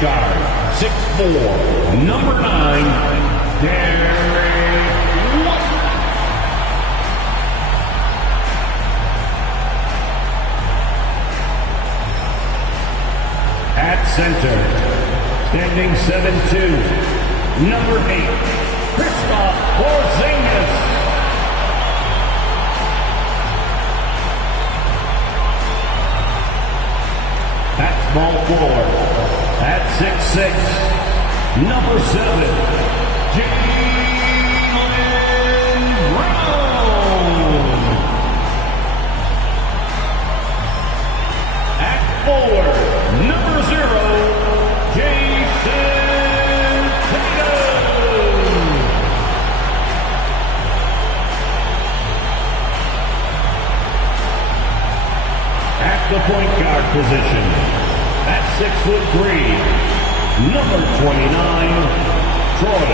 guard, 6'4", number 9, Derek White. At center, standing 7'2", number 8, Kristaps Porzingis. At small forward, at 6'6", number 7, Jaylen Brown. At forward, number 0, Jason Tatum. At the point guard position, at 6'3", number 29, Troy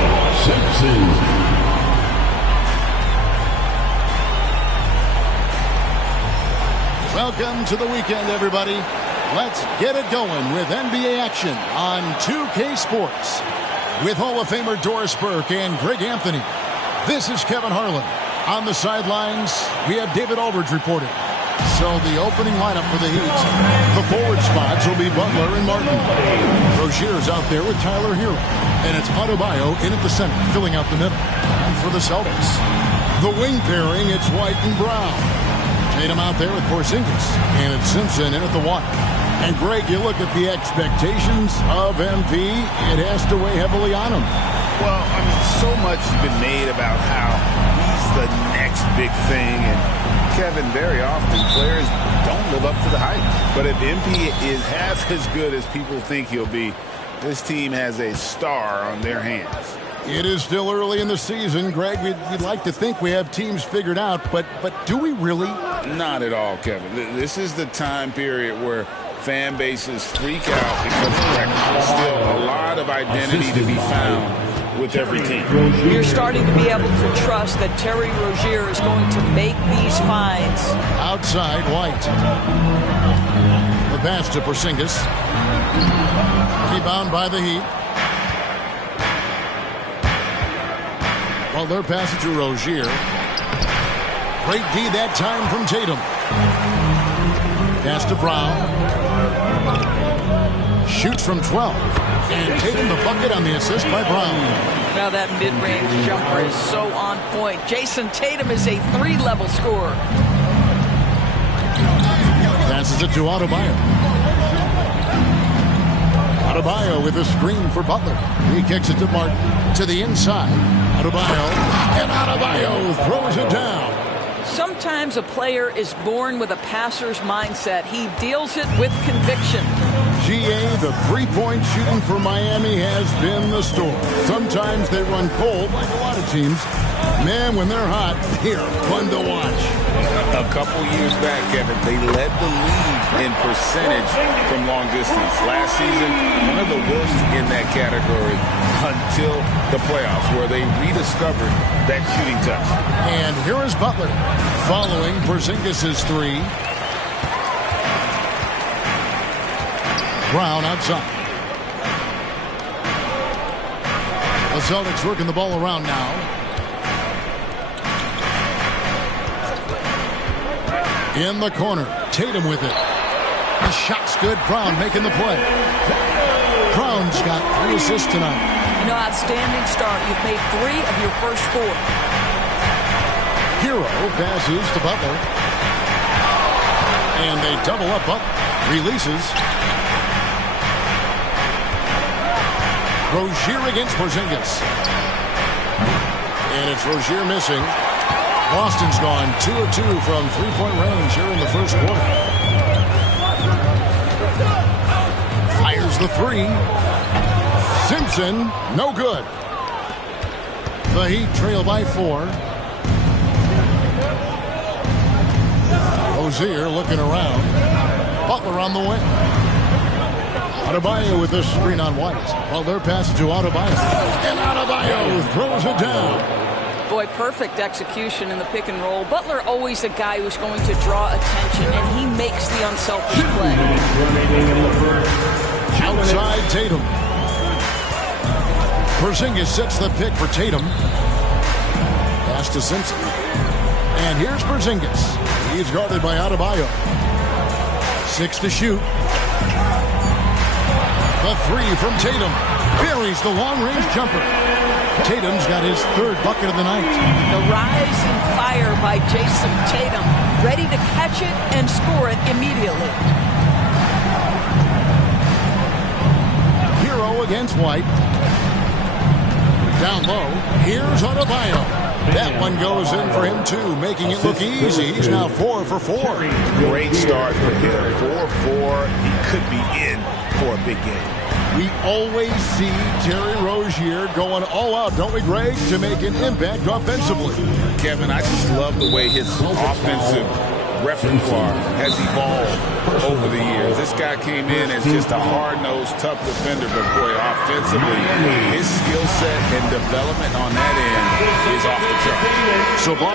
Simpson. Welcome to the weekend, everybody. Let's get it going with NBA action on 2K Sports. With Hall of Famer Doris Burke and Greg Anthony, this is Kevin Harlan. On the sidelines, we have David Aldridge reporting. So the opening lineup for the Heat. The forward spots will be Butler and Martin. Rozier's out there with Tyler Hero. And it's Adebayo in at the center, filling out the middle. And for the Celtics, the wing pairing, it's White and Brown. Tatum out there with Porzingis. And it's Simpson in at the one. And Greg, you look at the expectations of MP, it has to weigh heavily on him. Well, I mean, so much has been made about how he's the next big thing, and Kevin, very often players don't live up to the hype. But if MP is half as good as people think he'll be, this team has a star on their hands. It is still early in the season, Greg. We'd like to think we have teams figured out, but do we really? Not at all, Kevin. This is the time period where fan bases freak out because there's still a lot of identity to be found with every team. You're starting to be able to trust that Terry Rozier is going to make these finds. Outside, White. The pass to Porzingis. Rebound by the Heat. Well, their pass to Rozier. Great D that time from Tatum. Pass to Brown. Shoots from 12. And taking the bucket on the assist by Brown. Now that mid-range jumper is so on point. Jason Tatum is a 3-level scorer. Passes it to Adebayo. Adebayo with a screen for Butler. He kicks it to Martin. To the inside. Adebayo. And Adebayo throws it down. Sometimes a player is born with a passer's mindset. He deals it with conviction. GA, the three-point shooting for Miami has been the story. Sometimes they run cold, like a lot of teams. Man, when they're hot, they're fun to watch. A couple years back, Kevin, they led the league in percentage from long distance. Last season, one of the worst in that category until the playoffs, where they rediscovered that shooting touch. And here is Butler, following Porzingis' three. Brown outside. The Celtics working the ball around now. In the corner, Tatum with it. The shot's good. Brown making the play. Brown's got 3 assists tonight. You know, outstanding start. You've made 3 of your first 4. Hero passes to Butler. And they double up Butler. Releases. Rozier against Porzingis. And it's Rozier missing. Boston's gone 2 of 2 from three-point range here in the first quarter. Fires the 3. Simpson, no good. The Heat trail by 4. Rozier looking around. Butler on the wing. Adebayo with this screen on White. Well, their pass to Adebayo. And Adebayo throws it down. Boy, perfect execution in the pick and roll. Butler always a guy who's going to draw attention, and he makes the unselfish play. Outside Tatum. Porzingis sets the pick for Tatum. Pass to Simpson. And here's Porzingis. He's guarded by Adebayo. 6 to shoot. The three from Tatum. Buries the long-range jumper. Tatum's got his third bucket of the night. The rise and fire by Jason Tatum. Ready to catch it and score it immediately. Hero against White. Down low. Here's Adebayo. That one goes in for him, too, making it look easy. He's now 4 for 4. Great start for him. 4-4. He could be in for a big game. We always see Terry Rozier going all out, don't we, Greg, to make an impact offensively. Kevin, I just love the way his offensive repertoire has evolved over the years. This guy came in as just a hard-nosed, tough defender, but boy, offensively, his skill set and development on that end is off the charts. So,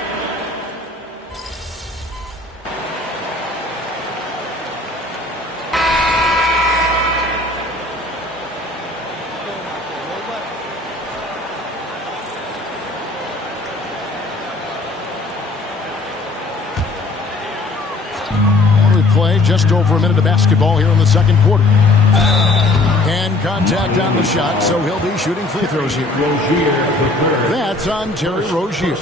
play just over a minute of basketball here in the second quarter. And contact on the shot, so he'll be shooting free throws here. That's on Terry Rozier.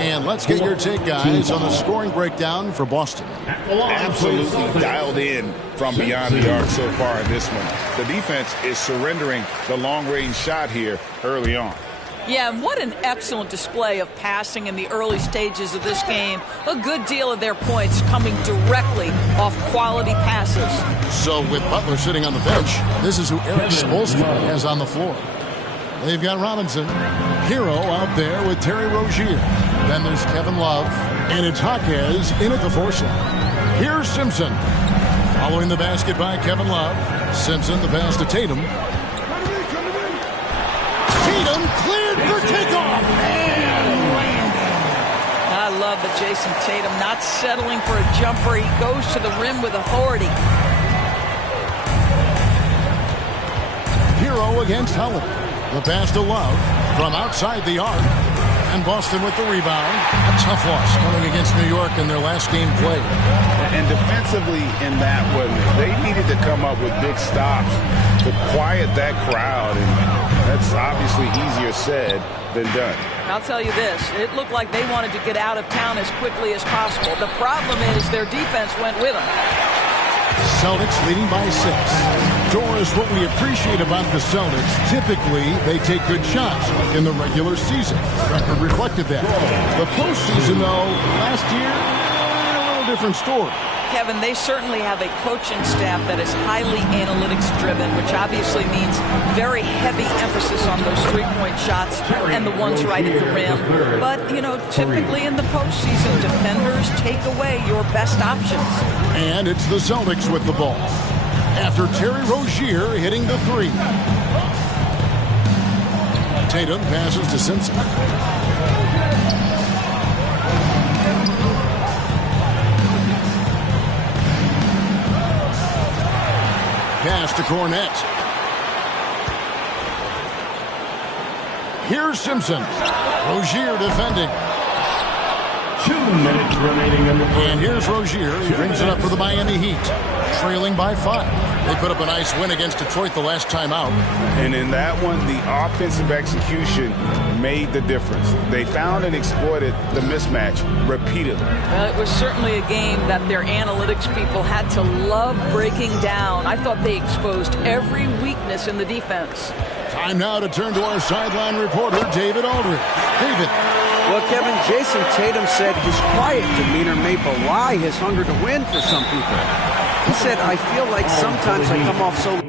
And let's get your take, guys, on the scoring breakdown for Boston. Absolutely dialed in from beyond the arc so far in this one. The defense is surrendering the long-range shot here early on. Yeah, and what an excellent display of passing in the early stages of this game. A good deal of their points coming directly off quality passes. So with Butler sitting on the bench, this is who Eric Spoelstra has on the floor. They've got Robinson, Hero out there with Terry Rozier. Then there's Kevin Love, and it's Jaquez in at the 4 slot. Here's Simpson. Following the basket by Kevin Love. Simpson, the pass to Tatum. Tatum cleared for takeoff. I love that Jason Tatum not settling for a jumper. He goes to the rim with authority. Hero against Holiday. The pass to Love from outside the arc. And Boston with the rebound. A tough loss coming against New York in their last game played. And defensively in that one, they needed to come up with big stops to quiet that crowd. And that's obviously easier said than done. I'll tell you this. It looked like they wanted to get out of town as quickly as possible. The problem is their defense went with them. Celtics leading by 6. Doris, what we appreciate about the Celtics, typically they take good shots in the regular season. The record reflected that. The postseason, though, last year, a little different story. Kevin, they certainly have a coaching staff that is highly analytics-driven, which obviously means very heavy emphasis on those three-point shots and the ones right at the rim. But, you know, typically in the postseason, defenders take away your best options. And it's the Celtics with the ball. After Terry Rozier hitting the 3. Tatum passes to Simpson. Pass to Cornette. Here's Simpson. Rozier defending. 2 minutes remaining in the first. And here's Rozier. He brings it up for the Miami Heat. Trailing by 5. They put up a nice win against Detroit the last time out. And in that one, the offensive execution made the difference. They found and exploited the mismatch repeatedly. Well, it was certainly a game that their analytics people had to love breaking down. I thought they exposed every weakness in the defense. Time now to turn to our sideline reporter, David Aldridge. David. Well, Kevin, Jason Tatum said his quiet demeanor may belie his hunger to win for some people. He said, I feel like sometimes I come off so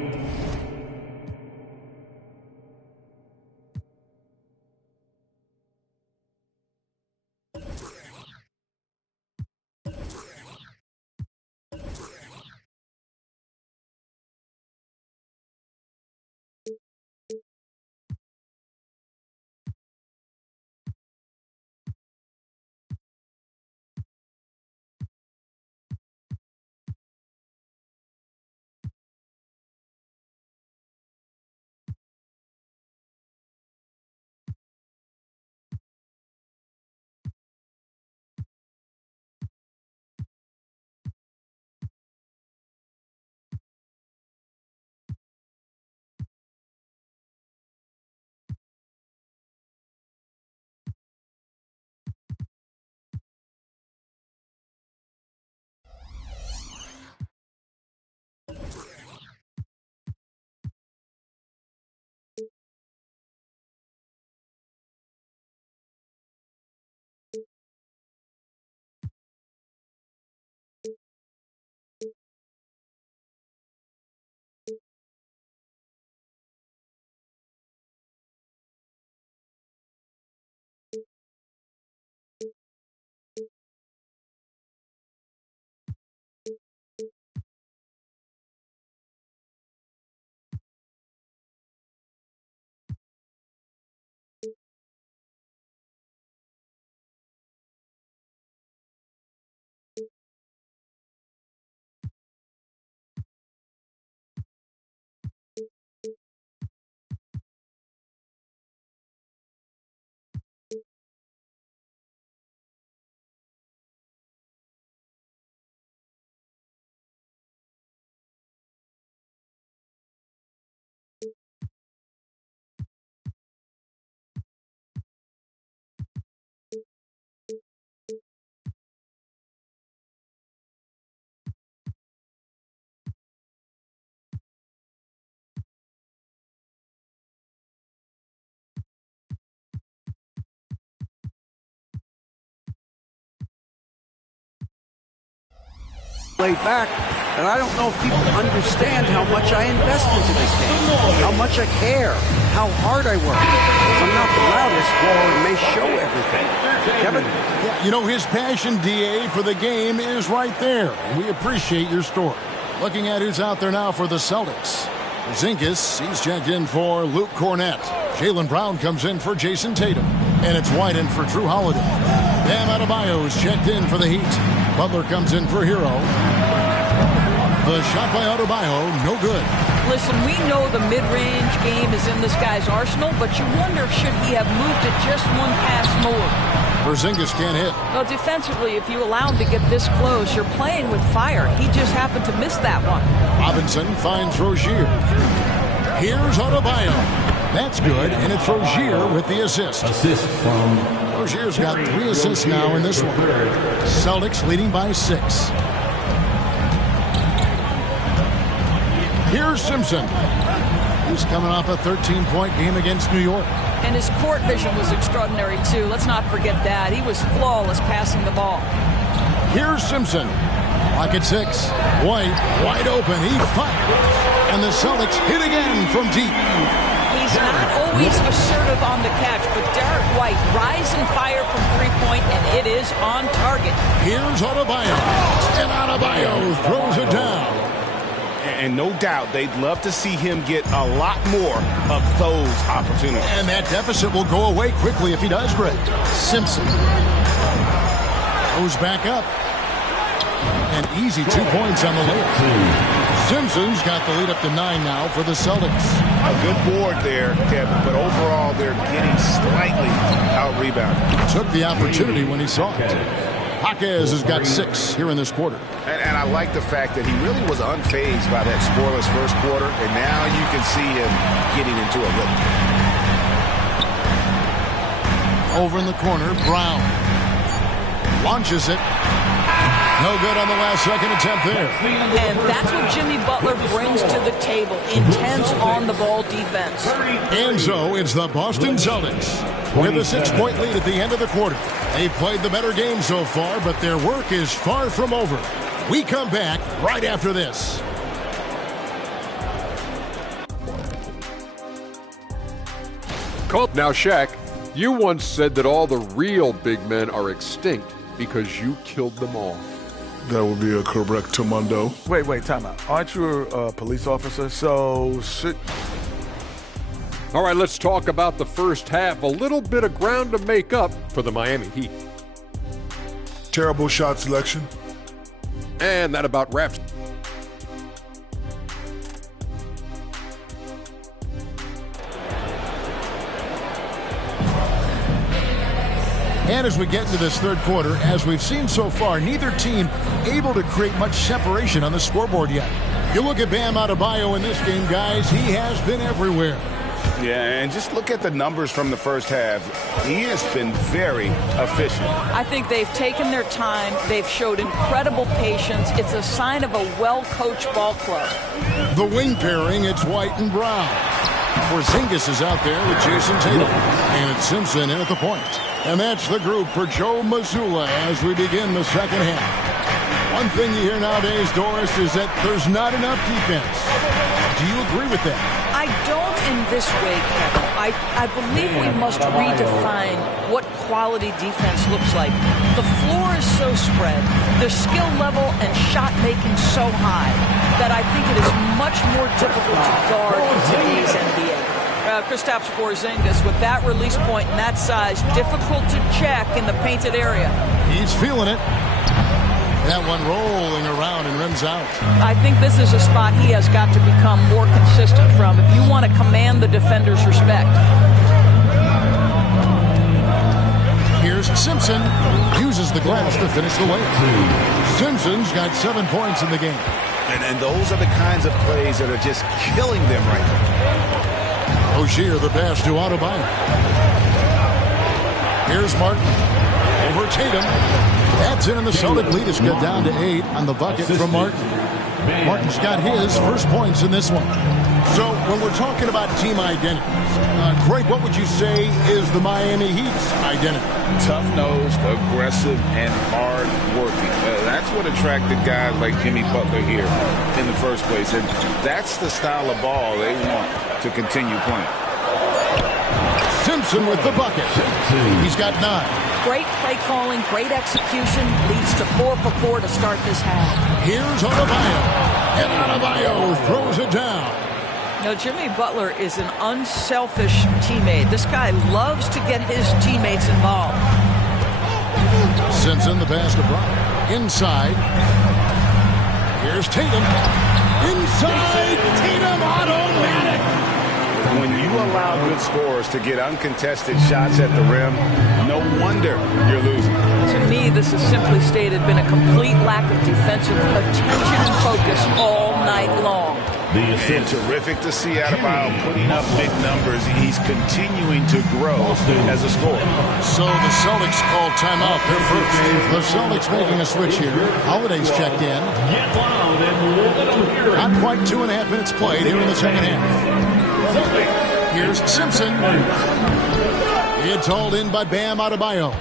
Laid back, and I don't know if people understand how much I invest into this game, how much I care, how hard I work. I'm not the loudest, or may show everything. Kevin? Yeah, you know, his passion, DA, for the game is right there. We appreciate your story. Looking at who's out there now for the Celtics. Porzingis, he's checked in for Luke Cornett. Jaylen Brown comes in for Jason Tatum. And it's White in for Drew Holiday. Bam Adebayo's checked in for the Heat. Butler comes in for Hero. The shot by Adebayo, no good. Listen, we know the mid-range game is in this guy's arsenal, but you wonder, should he have moved it just one pass more? Porzingis can't hit. Well, defensively, if you allow him to get this close, you're playing with fire. He just happened to miss that one. Robinson finds Rozier. Here's Adebayo. That's good, and it's Rozier with the assist. Assist from Rozier's got 3 assists now in this one. Celtics leading by 6. Here's Simpson. He's coming off a 13-point game against New York. And his court vision was extraordinary, too. Let's not forget that. He was flawless passing the ball. Here's Simpson. Clock at 6. White, wide open. He fires. And the Celtics hit again from deep. He's not always assertive on the catch, but Derek White, rise and fire from three-point, and it is on target. Here's Adebayo. And Adebayo throws it down. And no doubt they'd love to see him get a lot more of those opportunities. And that deficit will go away quickly if he does, Greg. Simpson goes back up. And easy 2 points on the layup. Simpson's got the lead up to 9 now for the Celtics. A good board there, Kevin, but overall they're getting slightly out-rebounded. Took the opportunity when he saw it. Jaquez has got 6 here in this quarter. And I like the fact that he really was unfazed by that scoreless first quarter, and now you can see him getting into a rhythm. Over in the corner, Brown launches it. No good on the last second attempt there. And that's what Jimmy Butler brings to the table. Intense on-the-ball defense. And so it's the Boston Celtics with a 6-point lead at the end of the quarter. They've played the better game so far, but their work is far from over. We come back right after this. Now, Shaq, you once said that all the real big men are extinct because you killed them all. That would be a correctamundo. Wait, time out. Aren't you a police officer? So should... All right, let's talk about the first half. A little bit of ground to make up for the Miami Heat. Terrible shot selection. And that about wraps. And as we get into this third quarter, as we've seen so far, neither team able to create much separation on the scoreboard yet. You look at Bam Adebayo in this game, guys, he has been everywhere. Yeah, and just look at the numbers from the first half. He has been very efficient. I think they've taken their time. They've showed incredible patience. It's a sign of a well-coached ball club. The wing pairing, it's White and Brown. Porzingis is out there with Jason Tatum. And it's Simpson in at the point. And that's the group for Joe Mazzulla as we begin the second half. One thing you hear nowadays, Doris, is that there's not enough defense. Do you agree with that? I don't in this way, Kevin. I believe we must redefine what quality defense looks like. The floor is so spread, the skill level and shot making so high that I think it is much more difficult to guard in today's NBA. Kristaps Porzingis with that release point and that size, difficult to check in the painted area. He's feeling it. That one rolling around and rims out. I think this is a spot he has got to become more consistent from if you want to command the defender's respect. Here's Simpson. Uses the glass to finish the layup. Simpson's got 7 points in the game. And those are the kinds of plays that are just killing them right now. Rozier, the pass to Adebayo. Here's Martin. Over Tatum. That's in, and the Celtic lead has got down to 8 on the bucket from Martin. Martin's got his first points in this one. So when we're talking about team identities, Greg, what would you say is the Miami Heat's identity? Tough-nosed, aggressive, and hard-working. That's what attracted guys like Jimmy Butler here in the first place. And that's the style of ball they want to continue playing. Simpson with the bucket. He's got 9. Great play calling, great execution, leads to 4 for 4 to start this half. Here's Adebayo. And Adebayo throws it down. Now, Jimmy Butler is an unselfish teammate. This guy loves to get his teammates involved. Simpson, the pass to Brown. Inside. Here's Tatum. Inside. Tatum automatic. When you allow good scorers to get uncontested shots at the rim, no wonder you're losing. To me, this has simply stated been a complete lack of defensive attention and focus all night long. And terrific to see Adebayo putting up big numbers. He's continuing to grow as a scorer. So the Celtics called timeout. They're first. The Celtics making a switch here. Holiday's checked in. Not quite 2.5 minutes played here in the second half. Here's Simpson. It's hauled in by Bam Adebayo.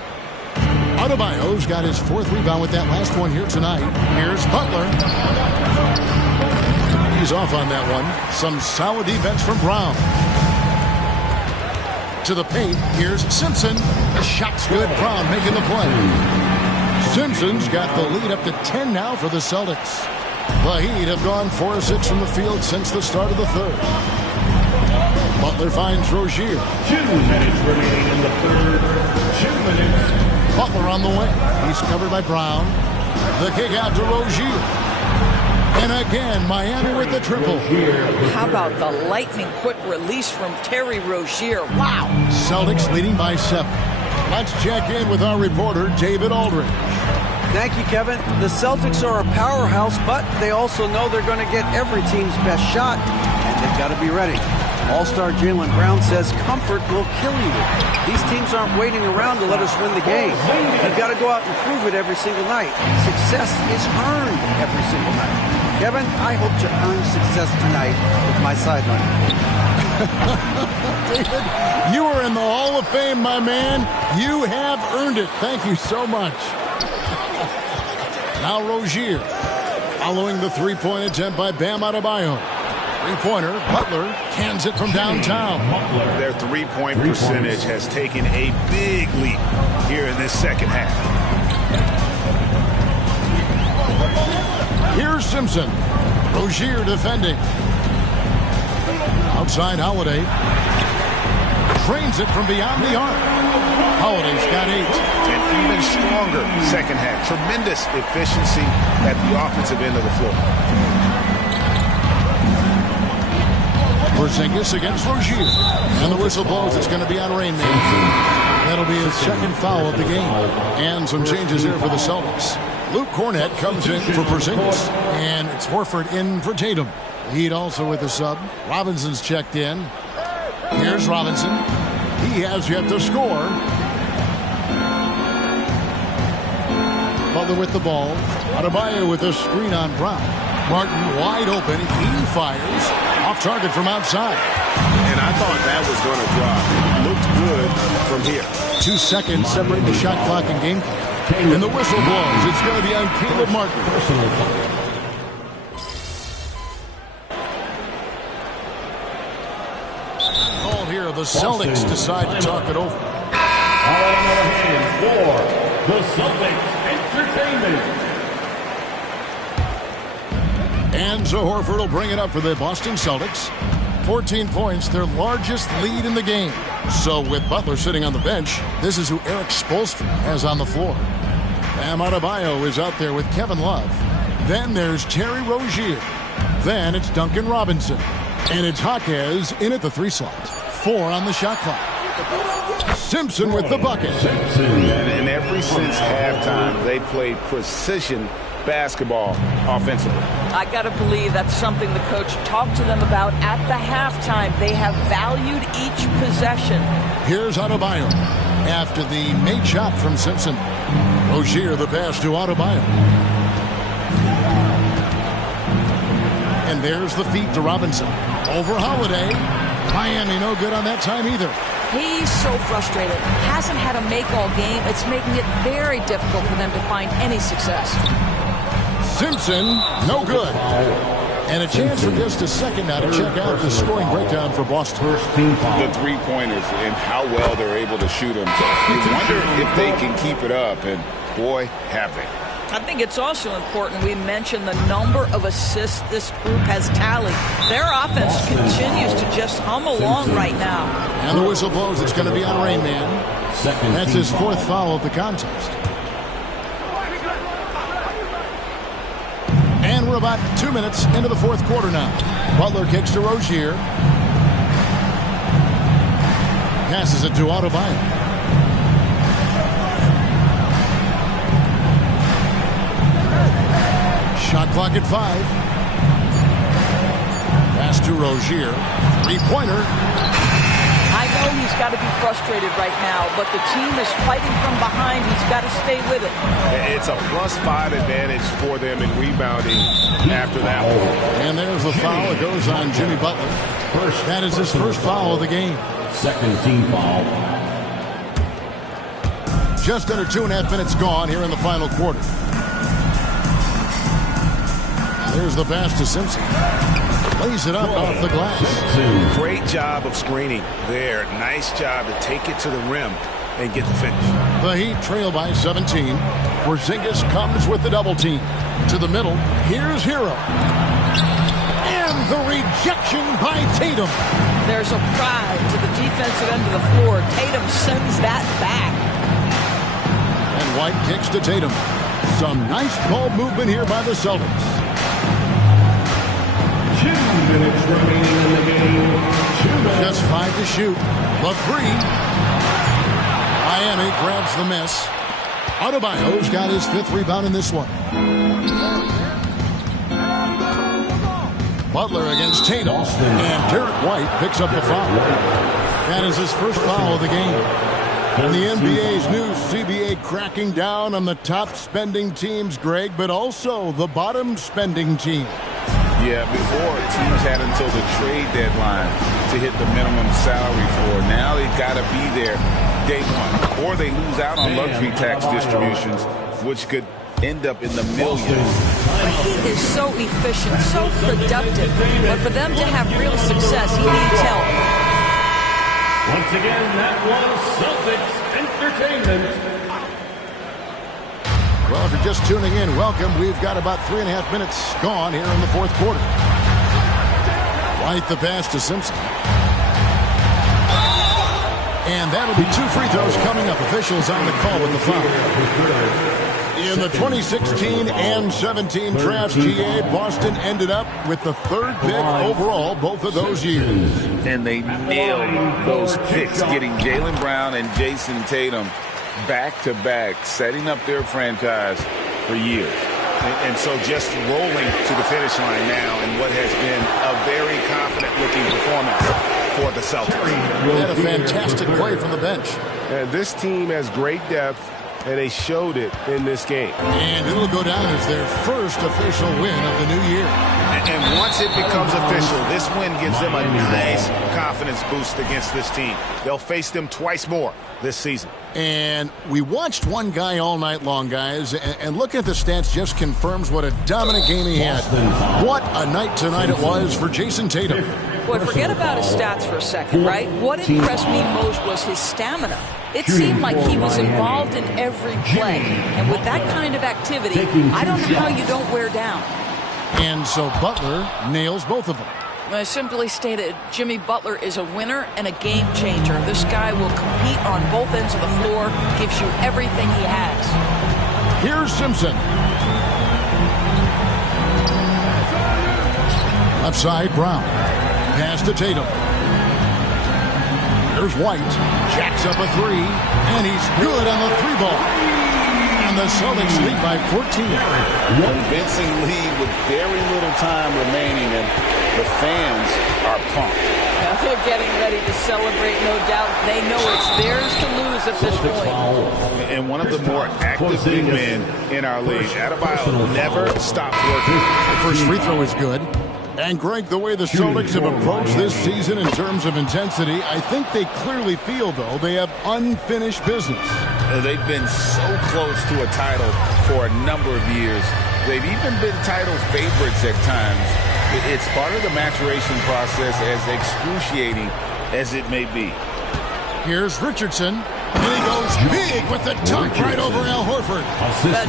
Adebayo's got his 4th rebound with that last one here tonight. Here's Butler. He's off on that one. Some solid defense from Brown. To the paint. Here's Simpson. The shot's good. Brown making the play. Simpson's got the lead up to 10 now for the Celtics. The Heat have gone 4 of 6 from the field since the start of the third. Butler finds Rozier. 2 minutes remaining in the third. 2 minutes. Butler on the wing. He's covered by Brown. The kick out to Rozier. And again, Miami with the triple. How about the lightning-quick release from Terry Rozier? Wow. Celtics leading by 7. Let's check in with our reporter, David Aldridge. Thank you, Kevin. The Celtics are a powerhouse, but they also know they're going to get every team's best shot, and they've got to be ready. All-star Jaylen Brown says comfort will kill you. These teams aren't waiting around to let us win the game. You've got to go out and prove it every single night. Success is earned every single night. Kevin, I hope to earn success tonight with my sideline. David, you are in the Hall of Fame, my man. You have earned it. Thank you so much. Now Rozier, following the 3-point attempt by Bam Adebayo. 3-pointer, Butler cans it from downtown. Their 3-point percentage has taken a big leap here in this second half. Here's Simpson. Rozier defending. Outside Holiday. Trains it from beyond the arc. Holiday's got 8. An even stronger second half. Tremendous efficiency at the offensive end of the floor. Porzingis against Rozier. And the whistle blows. It's going to be on Rainmaker. That'll be his second foul of the game. And some changes here for the Celtics. Luke Cornett comes in for Porzingis. And it's Horford in for Tatum. Heat also with the sub. Robinson's checked in. Here's Robinson. He has yet to score. Butler with the ball. Adebayo with a screen on Brown. Martin wide open. He fires. Off target from outside. And I thought that was going to drop. Looked good from here. 2 seconds separate the shot clock and game clock. And the whistle blows. It's going to be on Caleb Martin. Personal foul. Call here. The Celtics decide to talk it over. All in their hands for the Celtics Entertainment. And so Horford will bring it up for the Boston Celtics. 14 points, their largest lead in the game. So with Butler sitting on the bench, this is who Eric Spoelstra has on the floor. Bam Adebayo is out there with Kevin Love. Then there's Terry Rozier. Then it's Duncan Robinson. And it's Jaquez in at the 3 slot. 4 on the shot clock. Simpson with the bucket. And ever since halftime, they played precision basketball offensively. I got to believe that's something the coach talked to them about at the halftime. They have valued each possession. Here's Adebayo after the made shot from Simpson. Rozier the pass to Adebayo. And there's the feed to Robinson. Over Holiday. Miami no good on that time either. He's so frustrated. Hasn't had a make all game. It's making it very difficult for them to find any success. Simpson, no good. And a chance for just a second now to check out the scoring breakdown for Boston. The three-pointers and how well they're able to shoot them. You wonder if they can keep it up, and boy, have they. I think it's also important we mention the number of assists this group has tallied. Their offense continues to just hum along right now. And the whistle blows. It's going to be on Rain Man. That's his 4th foul of the contest. And we're about 2 minutes into the 4th quarter now. Butler kicks to Rozier. Passes it to Adebayo. Shot clock at 5. Pass to Rozier. 3-pointer. I know he's got to be frustrated right now, but the team is fighting from behind. He's got to stay with it. It's a +5 advantage for them in rebounding after that one. And there's the foul. It goes on Jimmy Butler. That is his first foul of the game. Second team foul. Just under 2.5 minutes gone here in the final quarter. There's the pass to Simpson. Lays it up off the glass. Great job of screening there. Nice job to take it to the rim and get the finish. The Heat trail by 17. Porzingis comes with the double team. To the middle. Here's Hero. And the rejection by Tatum. There's a pride to the defensive end of the floor. Tatum sends that back. And White kicks to Tatum. Some nice ball movement here by the Celtics. 2 minutes remaining in the game. Just 5 to shoot. The 3. Miami grabs the miss. Adebayo's got his 5th rebound in this one. Butler against Tatum. And Derek White picks up the foul. That is his first foul of the game. And the NBA's new CBA cracking down on the top spending teams, Greg, but also the bottom spending team. Yeah, before teams had until the trade deadline to hit the minimum salary for. Now they've got to be there day one, or they lose out on luxury tax distributions, which could end up in the millions. He is so efficient, so productive, but for them to have real success, he needs help. Once again, that was Celtics Entertainment. Well, if you're just tuning in, welcome. We've got about 3.5 minutes gone here in the 4th quarter. White the pass to Simpson. And that'll be 2 free throws coming up. Officials on the call with the foul. In the 2016 and 17 drafts, GA, Boston ended up with the 3rd pick overall both of those years. And they nailed those picks, getting Jaylen Brown and Jason Tatum back-to-back, setting up their franchise for years. And so just rolling to the finish line now in what has been a very confident-looking performance for the Celtics. Had a fantastic play from the bench. And this team has great depth, and they showed it in this game. And it'll go down as their first official win of the new year. And once it becomes official, this win gives them a nice confidence boost against this team. They'll face them twice more this season. And we watched one guy all night long, guys, and looking at the stats just confirms what a dominant game he had. What a night tonight it was for Jason Tatum. Boy, forget about his stats for a second, right? What impressed me most was his stamina. It seemed like he was involved in every play. And with that kind of activity, I don't know how you don't wear down. And so Butler nails both of them. I simply stated, Jimmy Butler is a winner and a game changer. This guy will compete on both ends of the floor, gives you everything he has. Here's Simpson. Left side, Brown. Pass to Tatum. There's White. Jacks up a three, and he's good on the three ball. And the Celtics lead by 14. Convincing lead with very little time remaining, and the fans are pumped. Now they're getting ready to celebrate, no doubt. They know it's theirs to lose at this point. And one of the more active big men in our league, Adebayo, never stops working. The first free throw is good. And Greg, the way the Celtics have approached this season in terms of intensity, I think they clearly feel, though, they have unfinished business. They've been so close to a title for a number of years. They've even been title favorites at times. It's part of the maturation process, as excruciating as it may be. Here's Richardson. And he goes big with the dunk right over Al Horford.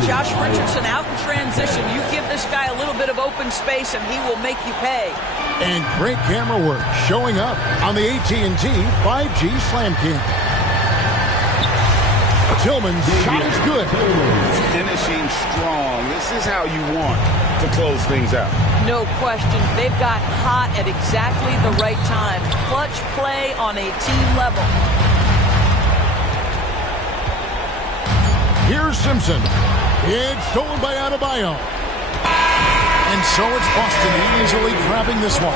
Josh Richardson out in transition. You give this guy a little bit of open space and he will make you pay. And great camera work showing up on the AT&T 5G Slam Cam. Tillman's shot is good. Finishing strong. This is how you want to close things out. No question. They've got hot at exactly the right time. Clutch play on a team level. Here's Simpson. It's stolen by Adebayo. And so it's Boston easily grabbing this one.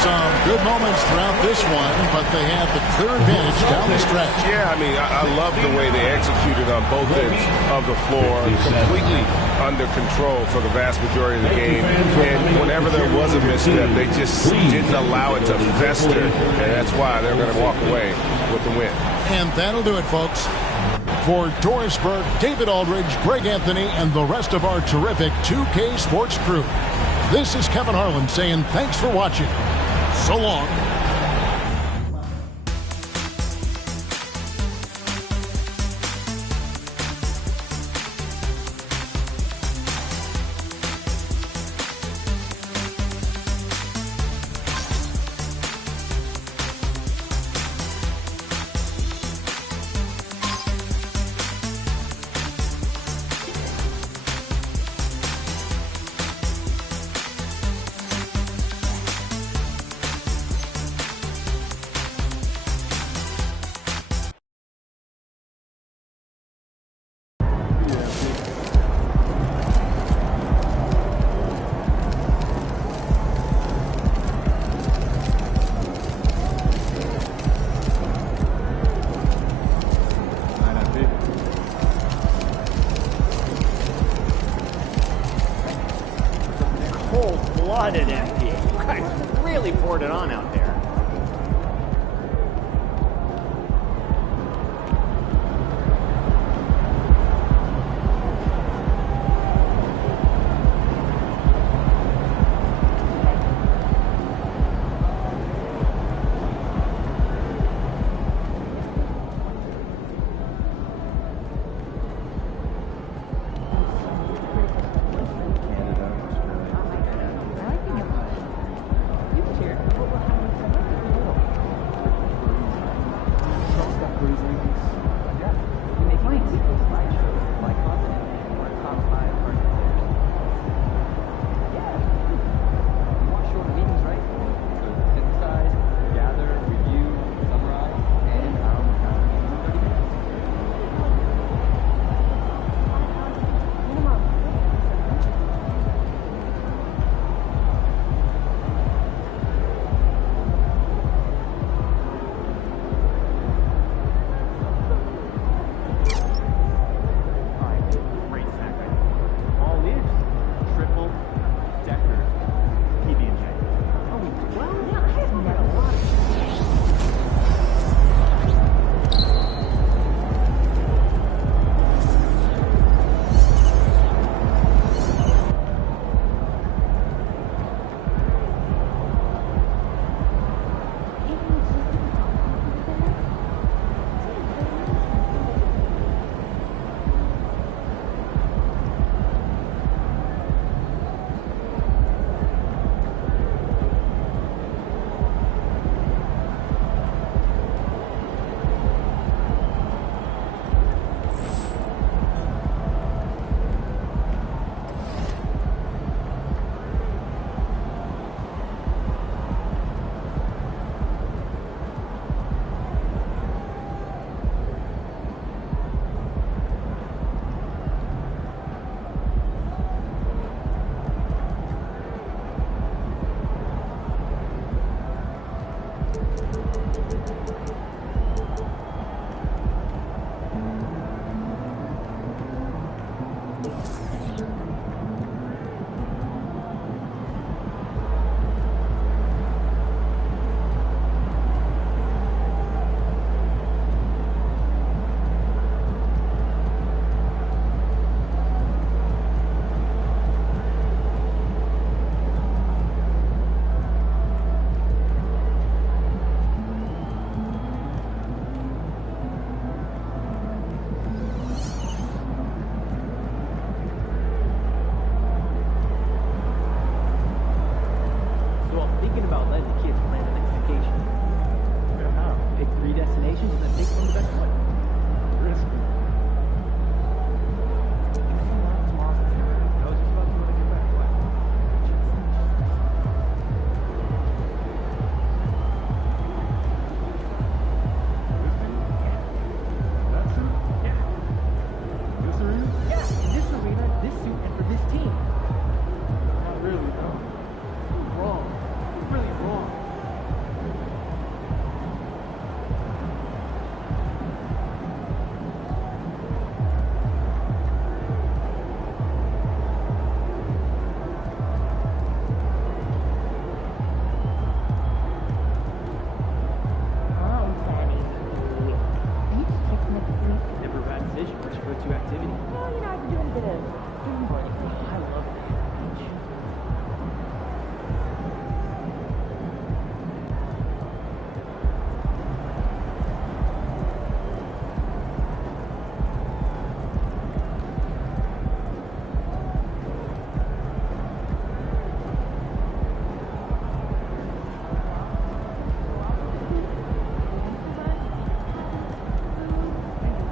Some good moments throughout this one, but they had the clear advantage down the stretch. Yeah, I mean, I love the way they executed on both ends of the floor. Completely under control for the vast majority of the game. And whenever there was a misstep, they just didn't allow it to fester. And that's why they're going to walk away with the win. And that'll do it, folks. For Doris Burke, David Aldridge, Greg Anthony, and the rest of our terrific 2K Sports crew, this is Kevin Harlan saying thanks for watching. So long. Cold-blooded NBA. You guys really poured it on out there. thinking about letting the kids plan the next vacation? How? Pick 3 destinations and then take them the best one. Risky. I was just about to let it get back. What? That suit? Yeah. This arena? Yeah, this arena, this suit, and for this team. Not really, no. Wrong. You're really wrong. Never a bad decision. What's your go-to activity? Well, you know, I've been doing a bit of skateboarding. I love that.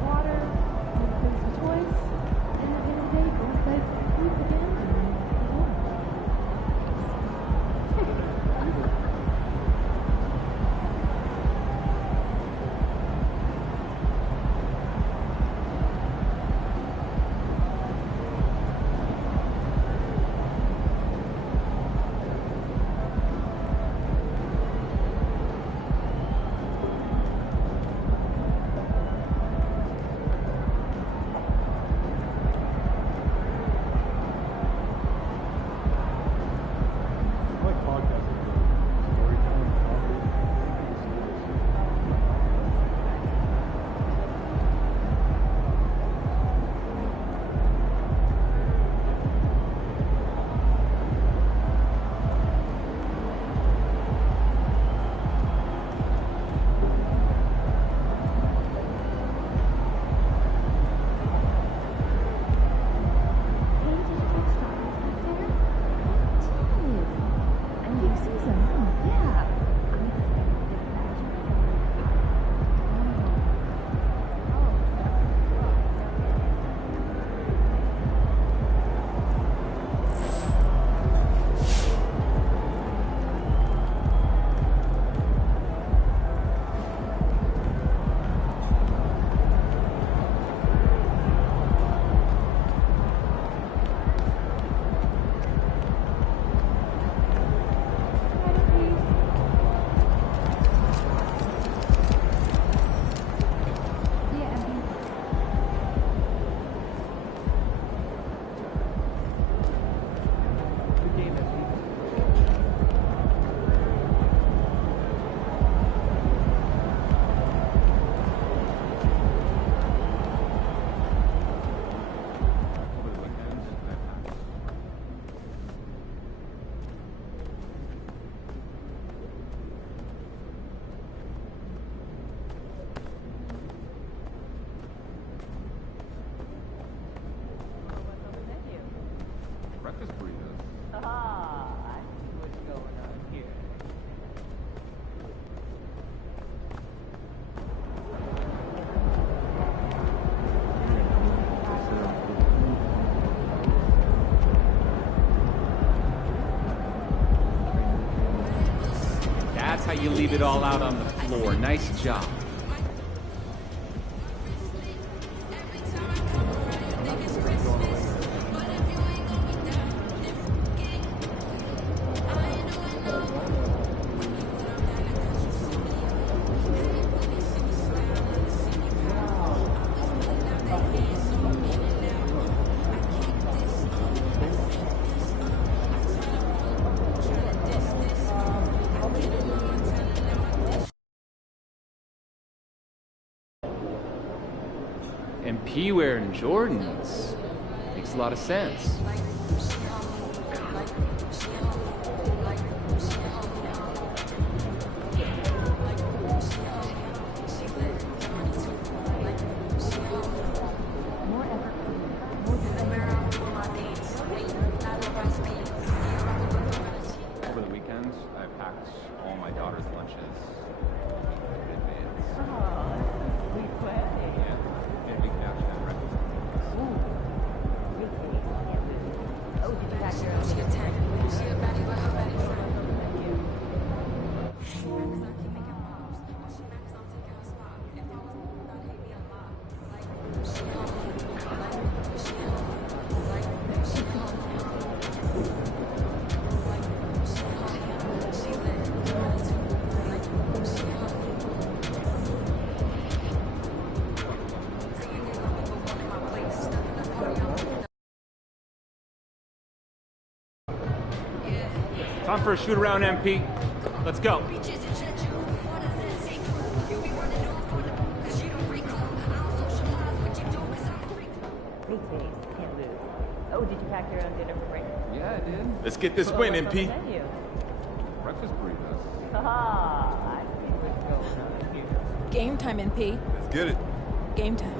Water, play some toys, and at the end of the day, go inside, eat the game, and go home. I like podcasting. Storytelling, comedy. Good game, FP. Over the weekends, I packed. Breakfast burritos. Ah, I see what's going on here. That's how you leave it all out on the floor. Nice job. And P wearing Jordans makes a lot of sense. Over the weekends, I packed daughter's lunches. Time for a shoot around, MP. Let's go. Oh, did you pack your own dinner for breakfast? Yeah, I did. Let's get this win, MP. Breakfast burritos. I see what's going on here. Game time, MP. Let's get it. Game time.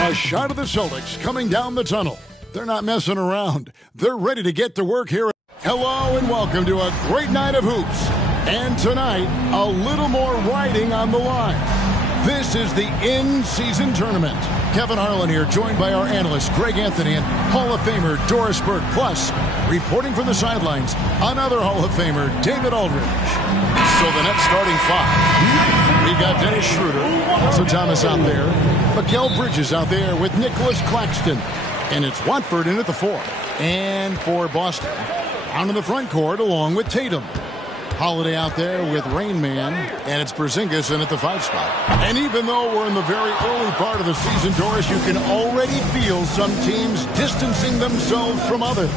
A shot of the Celtics coming down the tunnel. They're not messing around. They're ready to get to work here. Hello and welcome to a great night of hoops. And tonight, a little more riding on the line. This is the in-season tournament. Kevin Harlan here, joined by our analyst, Greg Anthony, and Hall of Famer Doris Burke. Plus, reporting from the sidelines, another Hall of Famer, David Aldridge. So the Nets starting five. We've got Dennis Schroeder, also Thomas out there. Mikal Bridges out there with Nicholas Claxton. And it's Watford in at the 4. And for Boston, down in the front court along with Tatum. Holiday out there with Rain Man, and it's Porzingis in at the 5 spot. And even though we're in the very early part of the season, Doris, you can already feel some teams distancing themselves from others.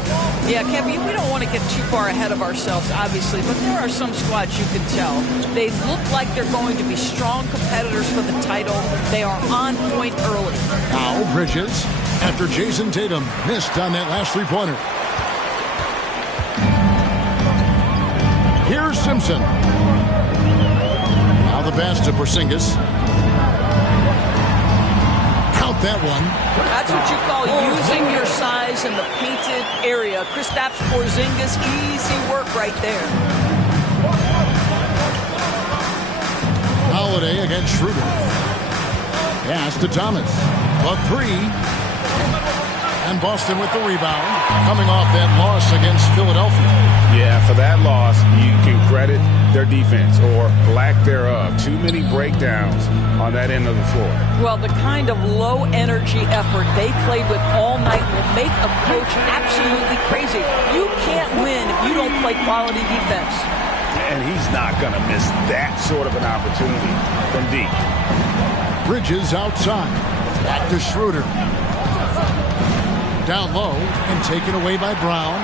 Yeah, Kevin, we don't want to get too far ahead of ourselves, obviously, but there are some squads you can tell. They look like they're going to be strong competitors for the title. They are on point early. Now Bridges, after Jason Tatum missed on that last three-pointer. Here's Simpson. Now the pass to Porzingis. Count that one. That's what you call using your size in the painted area. Kristaps Porzingis, easy work right there. Holiday against Schroeder. Pass to Thomas. A 3. And Boston with the rebound, coming off that loss against Philadelphia. Yeah, for that loss, you can credit their defense or lack thereof. Too many breakdowns on that end of the floor. Well, the kind of low-energy effort they played with all night will make a coach absolutely crazy. You can't win if you don't play quality defense. And he's not going to miss that sort of an opportunity from deep. Bridges outside. Back to Schroeder. Down low and taken away by Brown.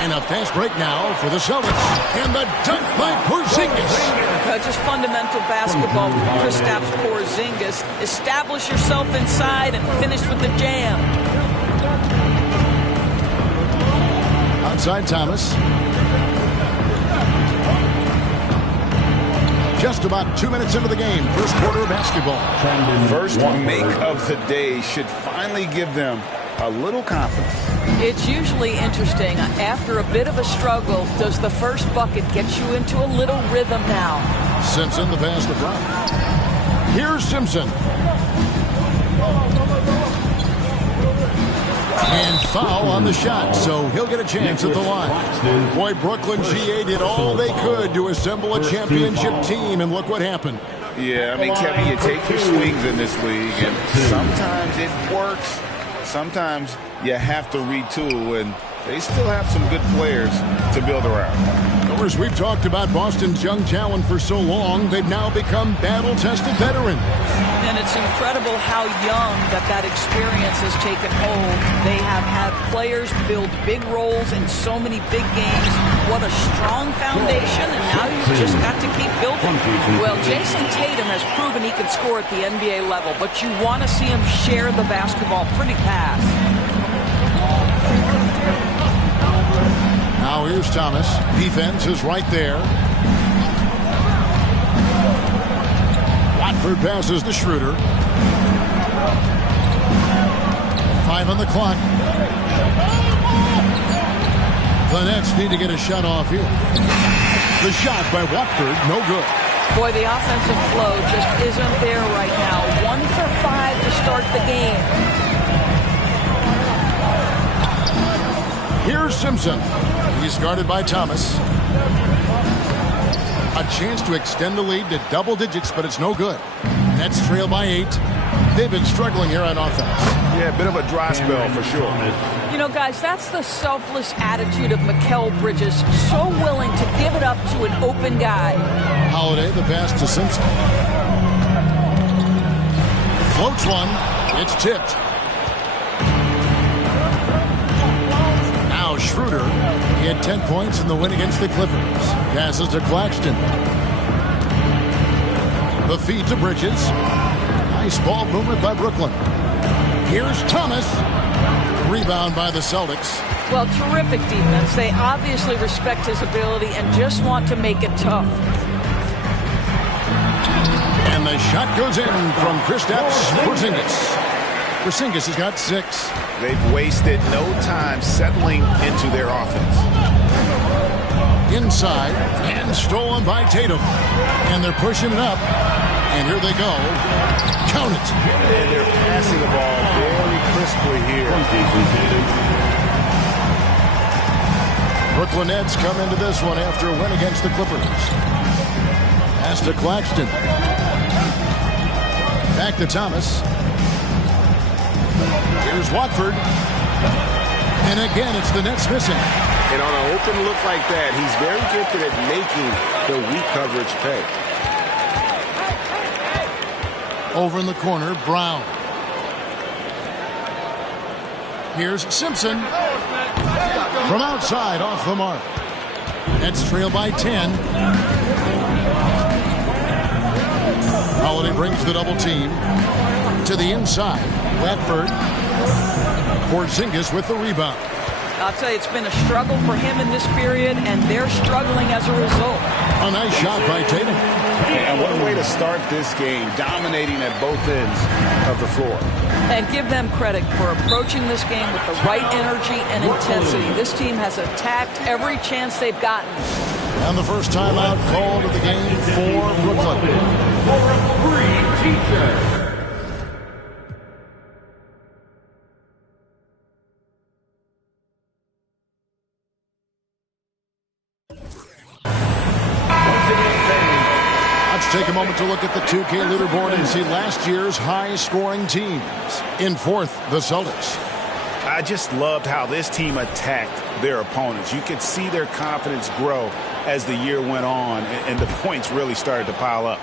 And a fast break now for the Celtics. And the dunk by Porzingis. Just fundamental basketball from Kristaps Porzingis. Establish yourself inside and finish with the jam. Outside Thomas. Just about 2 minutes into the game. First quarter of basketball. First make of the day should finally give them a little confidence. It's usually interesting. After a bit of a struggle, does the first bucket get you into a little rhythm now? Simpson, the pass to Brown. Here's Simpson. And foul on the shot, so he'll get a chance at the line. Boy, Brooklyn GA did all they could to assemble a championship team, and look what happened. Yeah, I mean, Kevin, you take your swings in this league, and sometimes it works. Sometimes you have to retool, and they still have some good players to build around. Of course, we've talked about Boston's young talent for so long. They've now become battle-tested veterans. And it's incredible how young that experience has taken hold. They have had players build big roles in so many big games. What a strong foundation, and now you've just got to keep building. Well, Jason Tatum has proven he can score at the NBA level, but you want to see him share the basketball pretty fast. Now here's Thomas. Defense is right there. Watford passes to Schroeder. 5 on the clock. The Nets need to get a shot off here. The shot by Watford, no good. Boy, the offensive flow just isn't there right now. 1 for 5 to start the game. Here's Simpson. He's guarded by Thomas. A chance to extend the lead to double digits, but it's no good. Nets trail by 8. They've been struggling here on offense. Yeah, a bit of a dry spell for sure. You know, guys, that's the selfless attitude of Mikal Bridges. So willing to give it up to an open guy. Holiday, the pass to Simpson. Floats one. It's tipped. Now Schroeder. He had 10 points in the win against the Clippers. Passes to Claxton. The feed to Bridges. Nice ball movement by Brooklyn. Here's Thomas. Rebound by the Celtics. Well, terrific defense. They obviously respect his ability and just want to make it tough. And the shot goes in from Kristaps Porzingis. Porzingis has got 6. They've wasted no time settling into their offense. Inside and stolen by Tatum. And they're pushing it up. And here they go. Count it. And they're passing the ball very crisply here. Brooklyn Nets come into this one after a win against the Clippers. Pass to Claxton. Back to Thomas. Here's Watford. And again, it's the Nets missing. And on an open look like that, he's very gifted at making the weak coverage pay. Over in the corner, Brown. Here's Simpson. From outside, off the mark. Nets trail by 10. Holiday brings the double team to the inside. Watford. Porzingis with the rebound. I'll tell you, it's been a struggle for him in this period, and they're struggling as a result. A nice shot by Tatum. And what a way to start this game, dominating at both ends of the floor. And give them credit for approaching this game with the right energy and intensity. This team has attacked every chance they've gotten. And the first timeout called of the game for Brooklyn. For a free teacher. Let's take a moment to look at the 2K leaderboard and see last year's high-scoring teams. In 4th, the Celtics. I just loved how this team attacked their opponents. You could see their confidence grow as the year went on, and the points really started to pile up.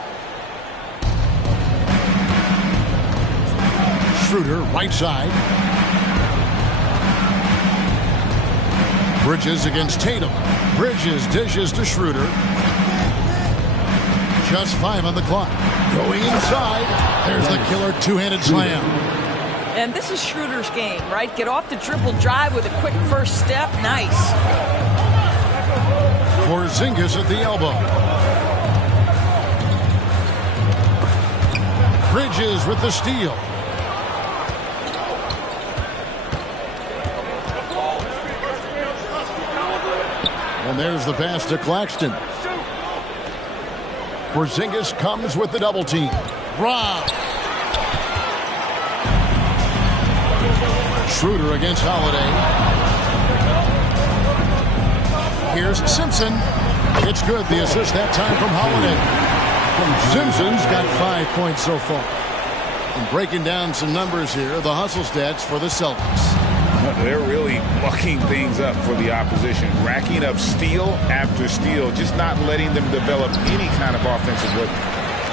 Schroeder, right side. Bridges against Tatum. Bridges dishes to Schroeder. Just 5 on the clock. Going inside. There's the killer two-handed slam. And this is Schroeder's game, right? Get off the dribble drive with a quick first step. Nice. Porzingis at the elbow. Bridges with the steal. And there's the pass to Claxton. Porzingis comes with the double team. Rob. Schroeder against Holiday. Here's Simpson. It's good. The assist that time from Holiday. Simpson's got 5 points so far. And breaking down some numbers here, the hustle stats for the Celtics. They're really mucking things up for the opposition, racking up steal after steal, just not letting them develop any kind of offensive rhythm.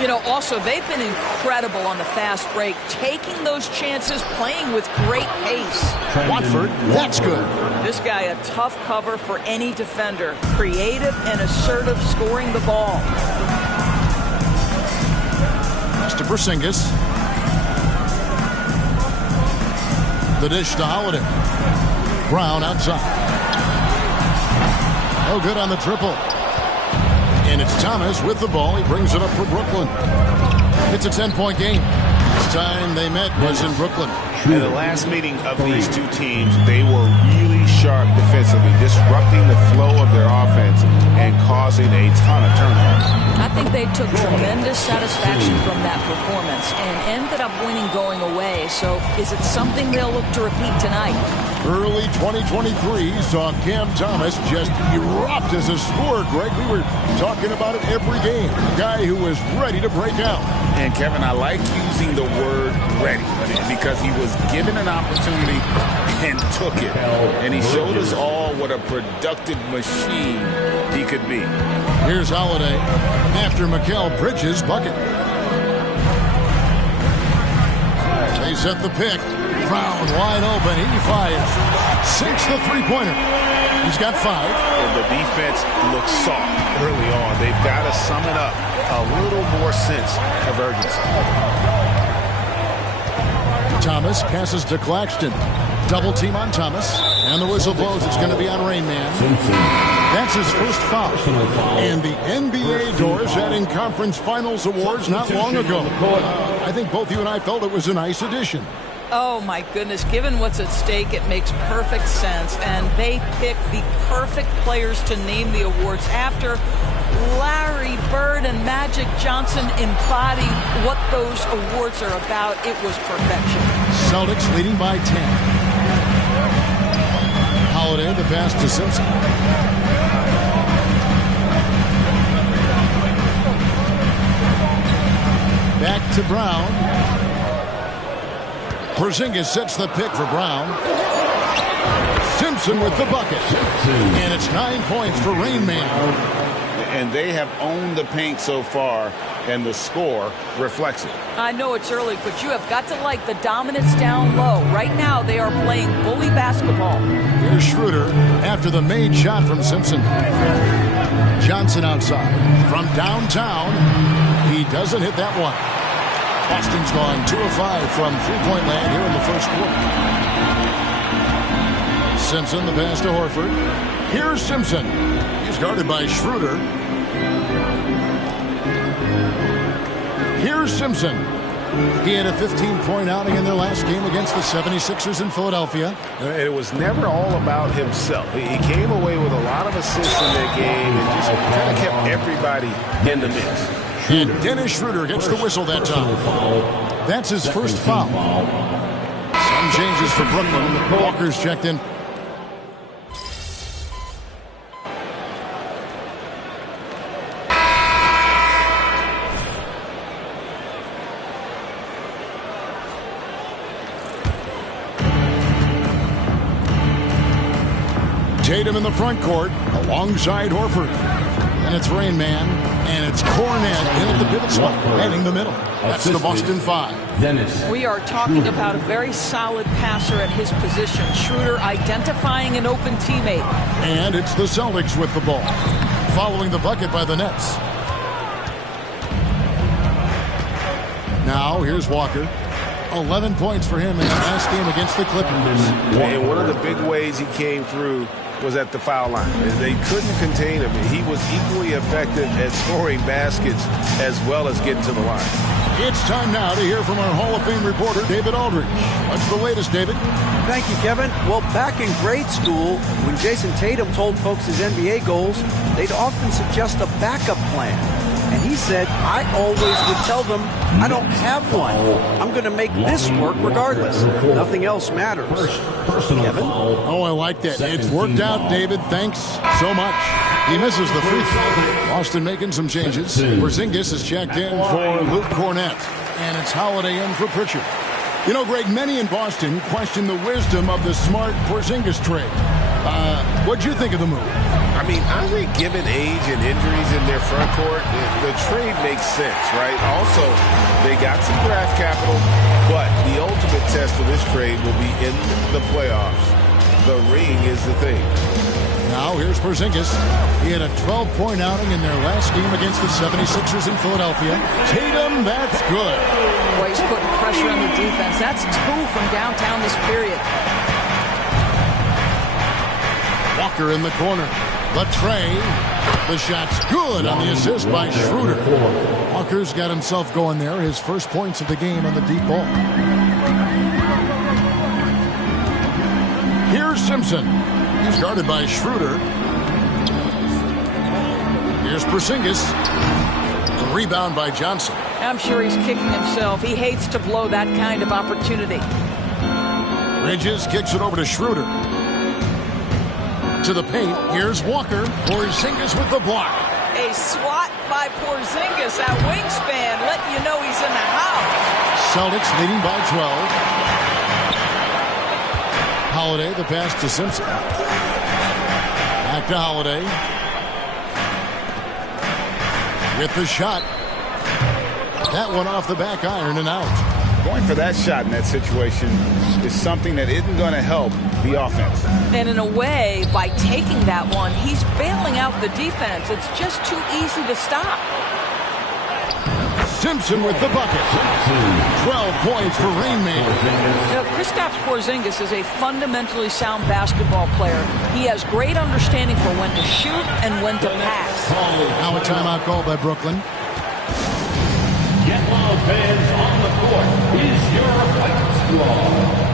You know, also, they've been incredible on the fast break, taking those chances, playing with great pace. Watford, that's good. This guy, a tough cover for any defender. Creative and assertive, scoring the ball. Pass to Porzingis. The dish to Holiday. Brown outside. No good on the triple. And it's Thomas with the ball. He brings it up for Brooklyn. It's a 10-point game. Last time they met was in Brooklyn. In the last meeting of these two teams, they were really sharp defensively, disrupting the flow of their offense and causing a ton of turnovers. I think they took tremendous satisfaction from that performance and ended up winning going away. So is it something they'll look to repeat tonight? Early 2023 saw Cam Thomas just erupt as a scorer, Greg. We were talking about it every game. A guy who was ready to break out. And, Kevin, I like using the word ready because he was given an opportunity and took it. And he showed us all what a productive machine he could be. Here's Holiday after Mikal Bridges' bucket. They set the pick. Brown wide open. He fires. Sinks the three-pointer. He's got 5. And the defense looks soft early on. They've got to sum it up. A little more sense of urgency. Thomas passes to Claxton. Double team on Thomas. And the whistle blows. It's going to be on Rain Man. That's his first foul. And the NBA doors adding conference finals awards not long ago. I think both you and I felt it was a nice addition. Oh, my goodness. Given what's at stake, it makes perfect sense. And they picked the perfect players to name the awards after. Larry Bird and Magic Johnson embody what those awards are about. It was perfection. Celtics leading by 10. Holiday, the pass to Simpson. Back to Brown. Porzingis sets the pick for Brown. Simpson with the bucket. And it's 9 points for Rain Man. And they have owned the paint so far, and the score reflects it. I know it's early, but you have got to like the dominance down low. Right now, they are playing bully basketball. Here's Schroeder after the made shot from Simpson. Johnson outside. From downtown, he doesn't hit that one. Boston's gone 2 of 5 from three-point land here in the first quarter. Simpson, the pass to Horford. Here's Simpson. He's guarded by Schroeder. Here's Simpson. He had a 15-point outing in their last game against the 76ers in Philadelphia. It was never all about himself. He came away with a lot of assists in that game and just kind of kept everybody in the mix. And Dennis Schroeder gets the whistle that time. That's his first foul. Some changes for Brooklyn. Walker's checked in. Tatum in the front court alongside Horford. And it's Rain Man. And it's Cornet in at the pivot spot, heading the middle. That's the Boston 5. We are talking about a very solid passer at his position. Schroeder identifying an open teammate. And it's the Celtics with the ball, following the bucket by the Nets. Now here's Walker. 11 points for him in the last game against the Clippers. And one of the big ways he came through was at the foul line. They couldn't contain him. He was equally effective at scoring baskets as well as getting to the line. It's time now to hear from our Hall of Fame reporter, David Aldridge. What's the latest, David? Thank you, Kevin. Well, back in grade school, when Jason Tatum told folks his NBA goals, they'd often suggest a backup plan. And he said, I always would tell them, I don't have one. I'm going to make this work regardless. Nothing else matters. Kevin? Oh, I like that. It's worked out, David. Thanks so much. He misses the free throw. Boston making some changes. Porzingis is checked in for Luke Cornett. And it's Holiday in for Pritchard. You know, Greg, many in Boston question the wisdom of the smart Porzingis trade. What'd you think of the move? I mean, I think given age and injuries in their front court, the trade makes sense, right? Also, they got some draft capital, but the ultimate test of this trade will be in the playoffs. The ring is the thing. Now here's Porzingis. He had a 12-point outing in their last game against the 76ers in Philadelphia. Tatum, that's good. Boy, he's putting pressure on the defense. That's 2 from downtown this period. Walker in the corner. The tray. The shot's good on the assist by Schroeder. Walker's got himself going there. His first points of the game on the deep ball. Here's Simpson. He's guarded by Schroeder. Here's Porzingis. A rebound by Johnson. I'm sure he's kicking himself. He hates to blow that kind of opportunity. Bridges kicks it over to Schroeder. To the paint. Here's Walker. Porzingis with the block. A swat by Porzingis at wingspan, letting you know he's in the house. Celtics leading by 12. Holiday, the pass to Simpson. Back to Holiday. With the shot. That one off the back iron and out. Going for that shot in that situation is something that isn't going to help the offense. And in a way, by taking that one, he's bailing out the defense. It's just too easy to stop. Simpson with the bucket. 12 points for Rainman. Kristaps Porzingis is a fundamentally sound basketball player. He has great understanding for when to shoot and when to pass. Now a timeout called by Brooklyn. Get loud, fans, on the court is your fight squad.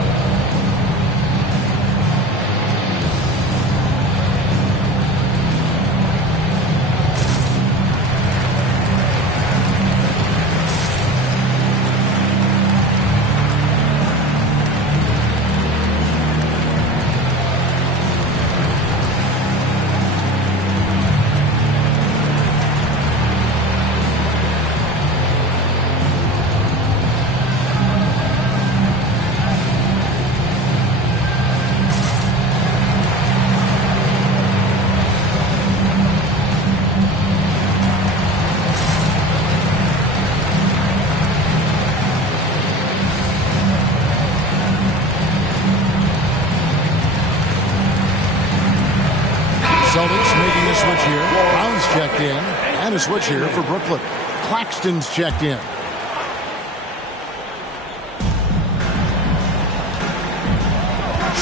Celtics making a switch here. Brown's checked in. And a switch here for Brooklyn. Claxton's checked in.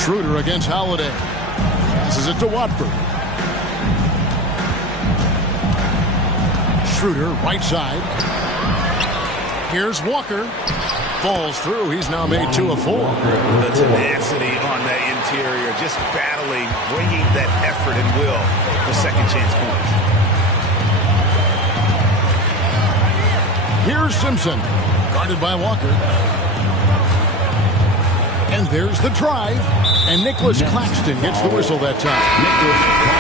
Schroeder against Holiday. Passes it to Watford. Schroeder, right side. Here's Walker. Falls through. He's now made 2 of 4. The tenacity on that interior, just battling, bringing that effort and will for second chance points. Here's Simpson, guarded by Walker. And there's the drive. And Nicholas Claxton gets the whistle that time.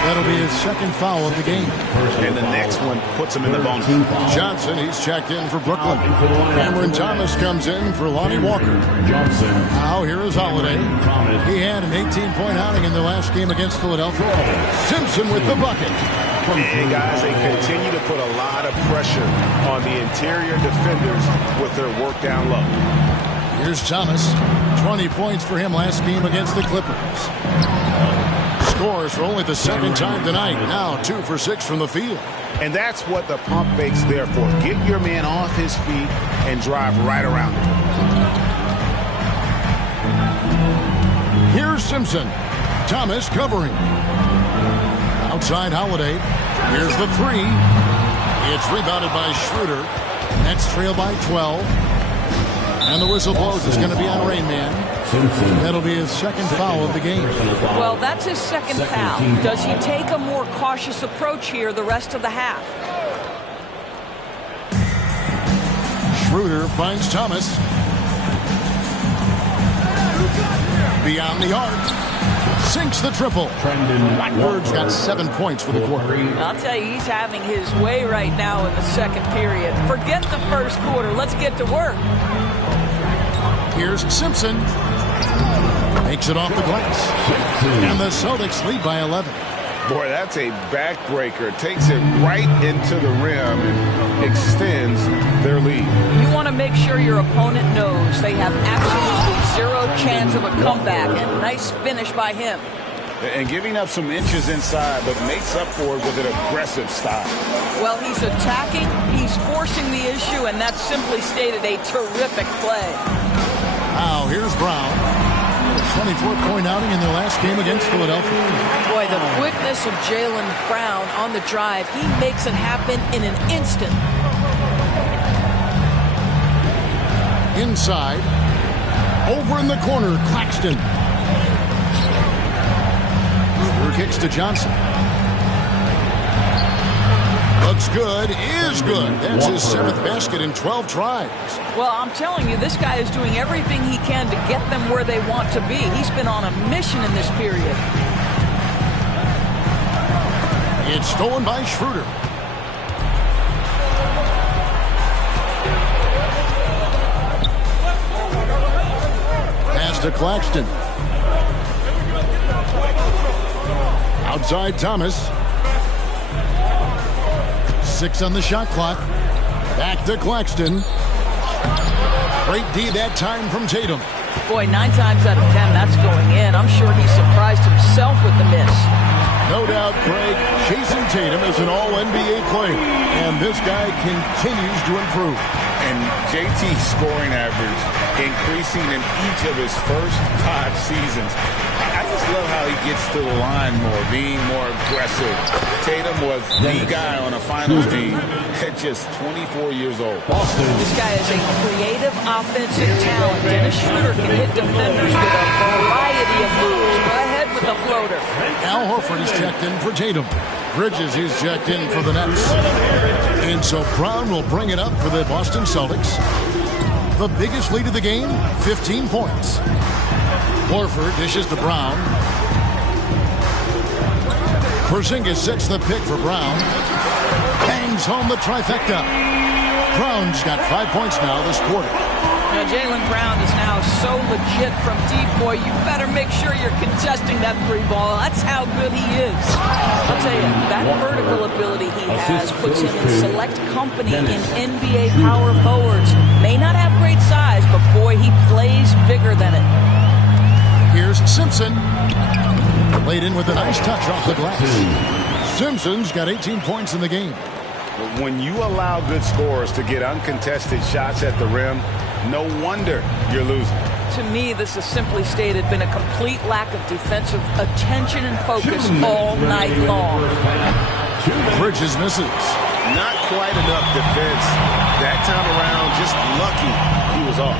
That'll be his second foul of the game. And the next one puts him in the bonus. Johnson, he's checked in for Brooklyn. Cameron Thomas comes in for Lonnie Walker. Now here is Holiday. He had an 18-point outing in the last game against Philadelphia. Simpson with the bucket. And guys, they continue to put a lot of pressure on the interior defenders with their work down low. Here's Thomas. 20 points for him last game against the Clippers. Scores for only the second time tonight. Now 2 for 6 from the field. And that's what the pump fake's there for. Get your man off his feet and drive right around him. Here's Simpson. Thomas covering. Outside Holiday. Here's the 3. It's rebounded by Schroeder. Nets trail by 12. And the whistle blows. It's going to be on Rainman. That'll be his second foul of the game. Well, that's his second foul. Does he take a more cautious approach here the rest of the half? Schroeder finds Thomas. Beyond the arc. Sinks the triple. Blackbird's got 7 points for the quarter. I'll tell you, he's having his way right now in the second period. Forget the first quarter. Let's get to work. Here's Simpson. Makes it off the glass. And the Celtics lead by 11. Boy, that's a backbreaker. Takes it right into the rim and extends their lead. You want to make sure your opponent knows they have absolutely zero chance of a comeback. And nice finish by him. And giving up some inches inside, but makes up for it with an aggressive style. Well, he's attacking, he's forcing the issue, and that's simply stated a terrific play. Now, here's Brown. 24-point outing in their last game against Philadelphia. Boy, the quickness of Jaylen Brown on the drive, he makes it happen in an instant. Inside. Over in the corner, Claxton. Schroeder kicks to Johnson. Looks good, is good. That's his 7th basket in 12 tries. Well, I'm telling you, this guy is doing everything he can to get them where they want to be. He's been on a mission in this period. It's stolen by Schroeder. Pass to Claxton. Outside Thomas. 6 on the shot clock. Back to Claxton. Great D that time from Tatum. Boy, 9 times out of 10, that's going in. I'm sure he surprised himself with the miss. No doubt, Craig, Jason Tatum is an all-NBA player, and this guy continues to improve. And JT's scoring average increasing in each of his first 5 seasons. I just love how he gets to the line more, being more aggressive. Tatum was the guy on a finals team at just 24 years old. This guy is a creative offensive talent. Dennis Schroeder can hit defenders with a variety of moves. Go ahead with the floater. Al Horford is checked in for Tatum. Bridges is checked in for the Nets. And so Brown will bring it up for the Boston Celtics. The biggest lead of the game, 15 points. Horford dishes to Brown. Porzingis sets the pick for Brown. Hangs home the trifecta. Brown's got 5 points now this quarter. Now, Jaylen Brown is now so legit from deep, boy. You better make sure you're contesting that 3 ball. That's how good he is. I'll tell you, that vertical ability he has puts him in select company in NBA power forwards. May not have great size, but boy, he plays bigger than it. Here's Simpson. Laid in with a nice touch off the glass. Simpson's got 18 points in the game. When you allow good scorers to get uncontested shots at the rim, no wonder you're losing. To me, this is simply stated been a complete lack of defensive attention and focus all night long. Bridges misses. Not quite enough defense. That time around, just lucky he was off.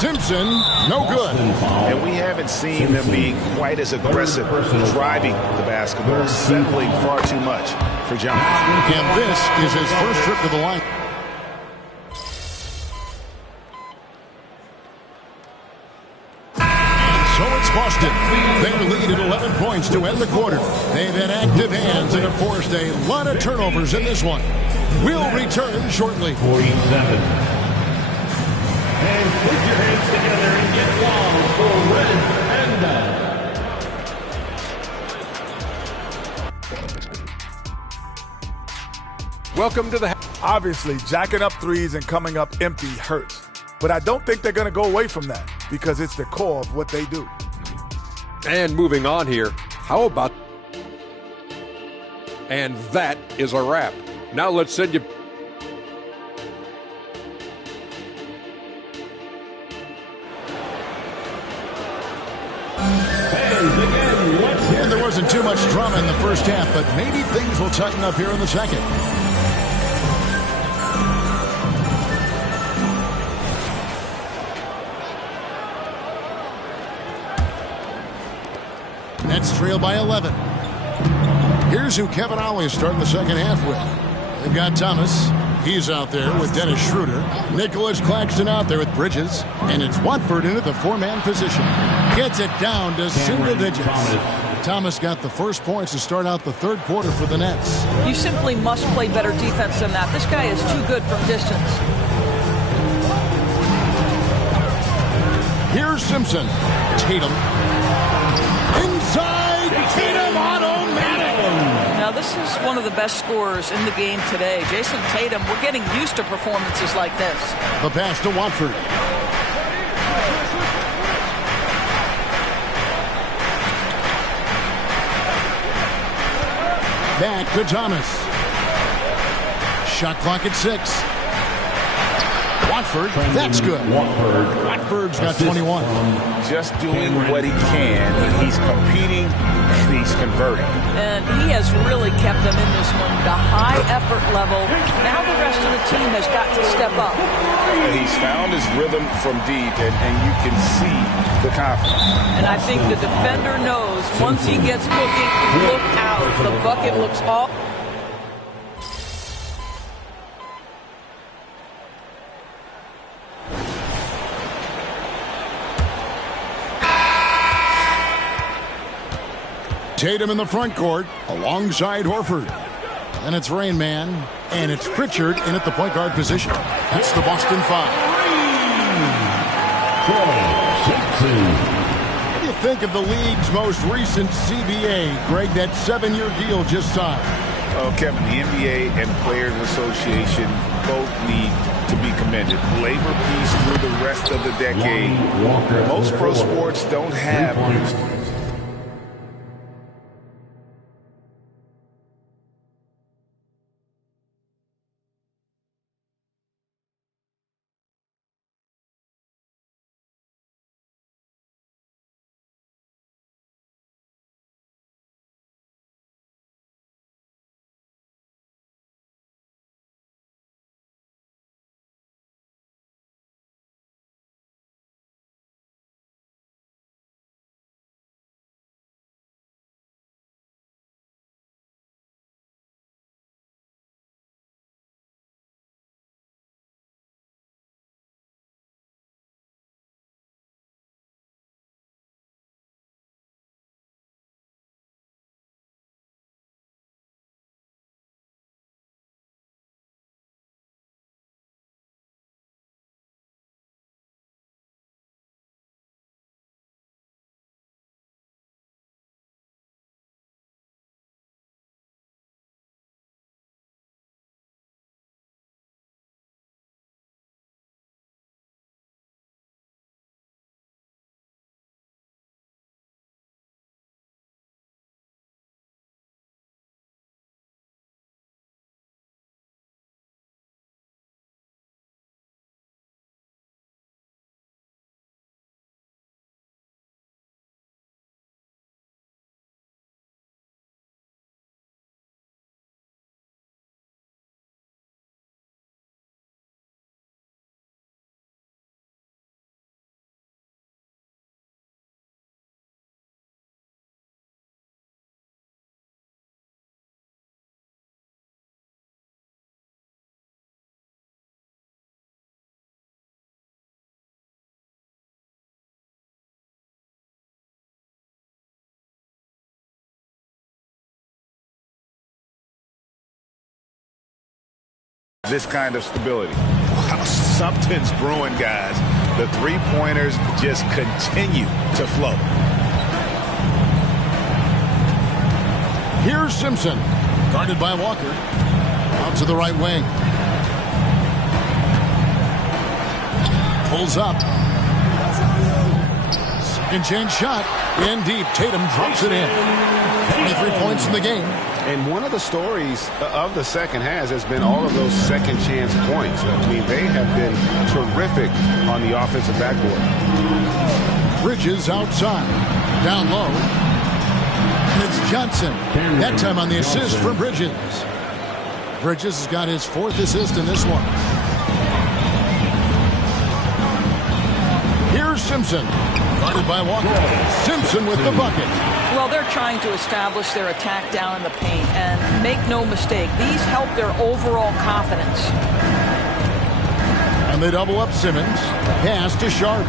Simpson, no good. And we haven't seen them being quite as aggressive, driving the basketball, settling far too much for John. And this is his first trip to the line. So it's Boston. They lead at 11 points to end the quarter. They've had active hands and have forced a lot of turnovers in this one. We'll return shortly. 47. And put your hands together and get wild for Red Panda. Welcome to the... Obviously, jacking up threes and coming up empty hurts. But I don't think they're going to go away from that because it's the core of what they do. And moving on here, how about... And that is a wrap. Now let's send you... And there wasn't too much drama in the first half, but maybe things will tighten up here in the second. Nets trail by 11. Here's who Kevin Ollie is starting the second half with. They've got Thomas. He's out there with Dennis Schroeder. Nicholas Claxton out there with Bridges. And it's Watford into the four-man position. Gets it down to single digits. Thomas got the first points to start out the third quarter for the Nets. You simply must play better defense than that. This guy is too good from distance. Here's Simpson. Tatum. Inside. Tatum automatic. Now, this is one of the best scorers in the game today. Jason Tatum, we're getting used to performances like this. The pass to Watford. Back to Thomas. Shot clock at 6. Watford, that's good. Watford's got 21. Just doing what he can. He's competing and he's converting. And he has really kept them in this one. The high effort level. Now the rest of the team has got to step up. He's found his rhythm from deep, and you can see the confidence. And I think the defender knows once he gets cooking, look out. The bucket looks all. Tatum in the front court alongside Horford. And it's Rain Man, and it's Pritchard in at the point guard position. That's the Boston Five. What do you think of the league's most recent CBA, Greg, that 7-year deal just signed? Oh, Kevin, the NBA and Players Association both need to be commended. Labor peace through the rest of the decade. Most pro sports don't have. This kind of stability. Wow, something's brewing, guys. The three-pointers just continue to flow. Here's Simpson, guarded by Walker. Out to the right wing. Pulls up. Second chance shot. In deep. Tatum drops it in. 23 points in the game. And one of the stories of the second has been all of those second chance points. I mean, they have been terrific on the offensive backboard. Bridges outside. Down low. And it's Johnson. That time on the assist for Bridges. Bridges has got his 4th assist in this one. Here's Simpson. Guarded by Walker. Simpson with the bucket. Well, they're trying to establish their attack down in the paint, and make no mistake, these help their overall confidence. And they double up Simmons. Pass to Sharp.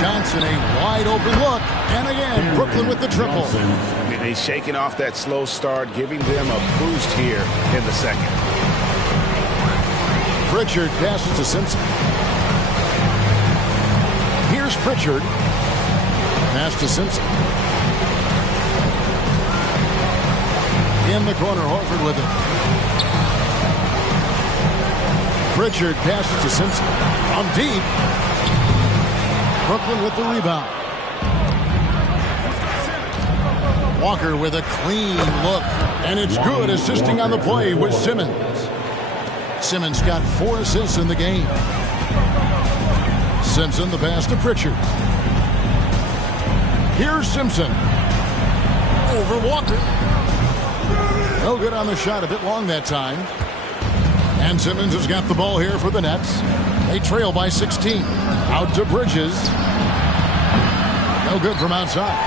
Johnson, a wide open look. And again, Brooklyn with the triple. He's shaking off that slow start, giving them a boost here in the second. Pritchard passes to Simpson. Here's Pritchard. Pass to Simpson. In the corner, Horford with it. Pritchard passes to Simpson. On deep. Brooklyn with the rebound. Walker with a clean look. And it's good, assisting on the play with Simmons. Simmons got 4 assists in the game. Simpson, the pass to Pritchard. Here's Simpson. Over Walker. No good on the shot, a bit long that time. And Simmons has got the ball here for the Nets. They trail by 16. Out to Bridges. No good from outside.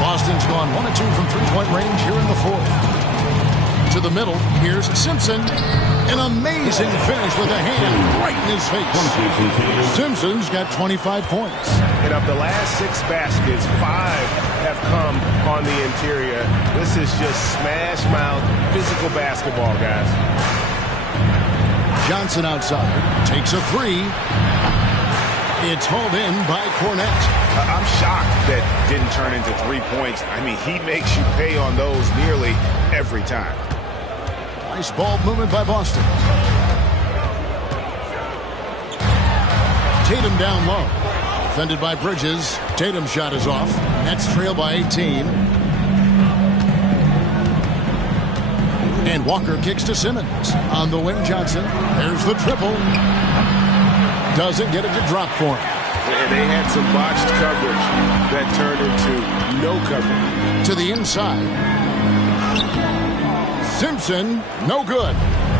Boston's gone 1 of 2 from three-point range here in the fourth. To the middle, here's Simpson. An amazing finish with a hand right in his face. Simpson's got 25 points. And of the last 6 baskets, 5 have come on the interior. This is just smash mouth physical basketball, guys. Johnson outside. Takes a 3. It's hauled in by Cornette. I'm shocked that didn't turn into 3 points. I mean, he makes you pay on those nearly every time. Nice ball movement by Boston. Tatum down low. Defended by Bridges. Tatum's shot is off. Nets trail by 18. And Walker kicks to Simmons. On the wing, Johnson. There's the triple. Doesn't get it to drop for him. They had some botched coverage that turned into no coverage. To the inside. Simpson, no good.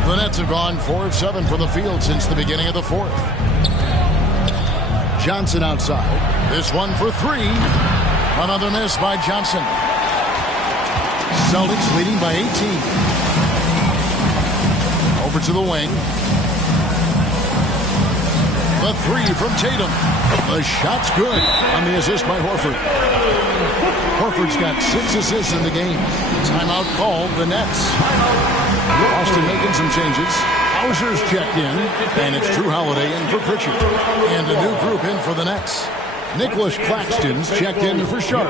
The Nets have gone 4 of 7 from the field since the beginning of the fourth. Johnson outside. This one for 3. Another miss by Johnson. Celtics leading by 18. Over to the wing. The 3 from Tatum. The shot's good on the assist by Horford. Horford's got 6 assists in the game. Timeout called the Nets. Boston making some changes. Hauser's checked in, and it's Drew Holiday in for Pritchard. And a new group in for the Nets. Nicholas Claxton's checked in for Sharp.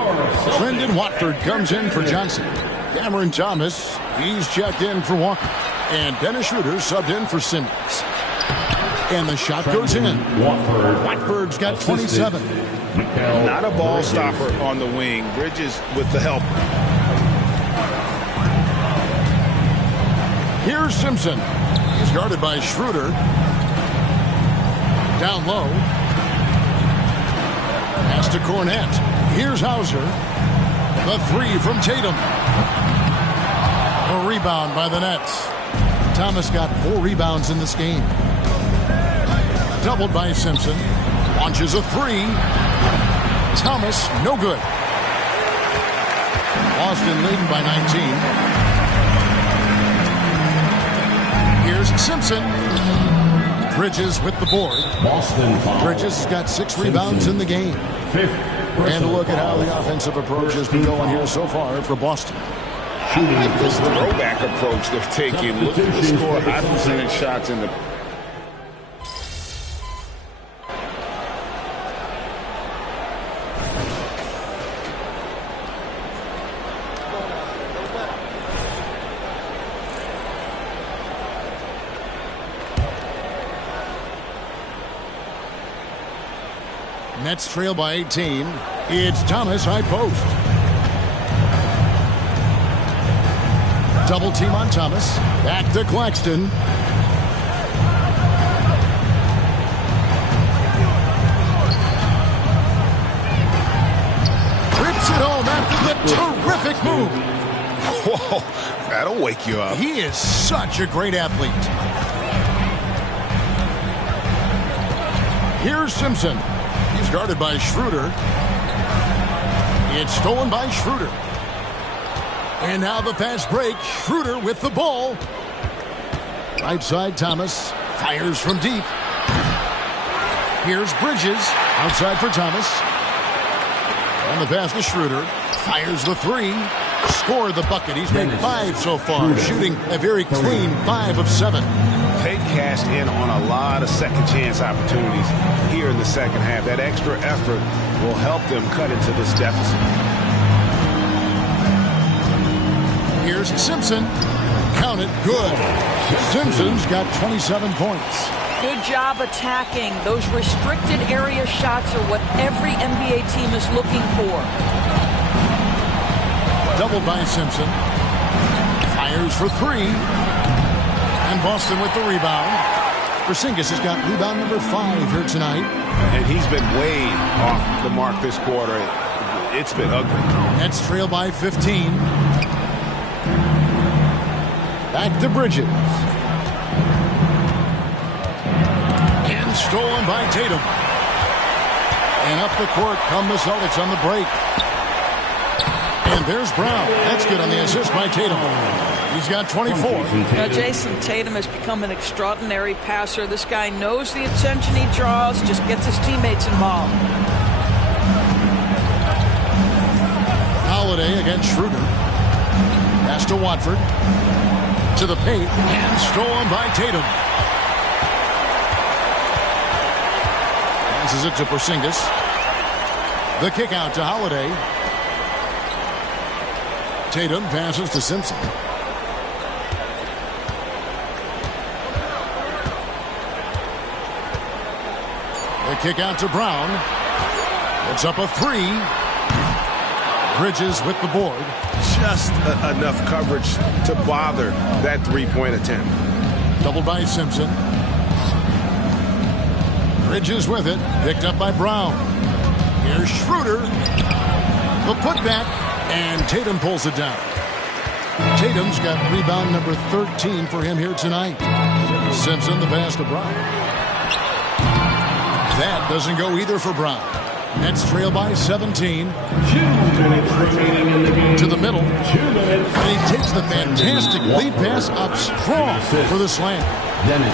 Brendan Watford comes in for Johnson. Cameron Thomas, he's checked in for Walker. And Dennis Schroeder subbed in for Simmons. And the shot goes in. Watford's got 27. Not a ball stopper on the wing. Bridges with the help. Here's Simpson. He's guarded by Schroeder. Down low. Pass to Cornette. Here's Hauser. The 3 from Tatum. A rebound by the Nets. Thomas got 4 rebounds in this game. Doubled by Simpson. Launches a 3. Thomas, no good. Boston leading by 19. Here's Simpson. Bridges with the board. Bridges has got 6 rebounds in the game. And look at how the offensive approach has been going here so far for Boston. I like this throwback approach they're taking. Look at the score, high percentage shots in the... Nets trail by 18. It's Thomas, high post. Double team on Thomas. Back to Claxton. Rips it home after the terrific move. Whoa, that'll wake you up. He is such a great athlete. Here's Simpson. He's guarded by Schroeder. It's stolen by Schroeder. And now the fast break. Schroeder with the ball. Right side, Thomas fires from deep. Here's Bridges. Outside for Thomas. And the pass to Schroeder. Fires the three. Scored the bucket. He's made 5 so far. Shooting a very clean 5 of 7. They cashed in on a lot of second chance opportunities here in the second half. That extra effort will help them cut into this deficit. Here's Simpson. Count it. Good. Simpson's got 27 points. Good job attacking. Those restricted area shots are what every NBA team is looking for. Doubled by Simpson. Fires for 3. And Boston with the rebound. Porzingis has got rebound number 5 here tonight. And he's been way off the mark this quarter. It's been ugly. Nets trail by 15. Back to Bridges. And stolen by Tatum. And up the court come the Celtics on the break. And there's Brown. That's good on the assist by Tatum. He's got 24. Now, Jason Tatum has become an extraordinary passer. This guy knows the attention he draws, just gets his teammates involved. Holiday against Schroeder. Pass to Watford. To the paint. And stolen by Tatum. Passes it to Porzingis. The kick out to Holiday. Tatum passes to Simpson. The kick out to Brown. It's up a 3. Bridges with the board. Just enough coverage to bother that three-point attempt. Doubled by Simpson. Bridges with it. Picked up by Brown. Here's Schroeder. The putback. And Tatum pulls it down. Tatum's got rebound number 13 for him here tonight. Simpson the pass to Brown. That doesn't go either for Brown. Nets trail by 17. 2 minutes remaining in the game. To the middle. 2 minutes. And he takes the fantastic lead pass up strong for the slam.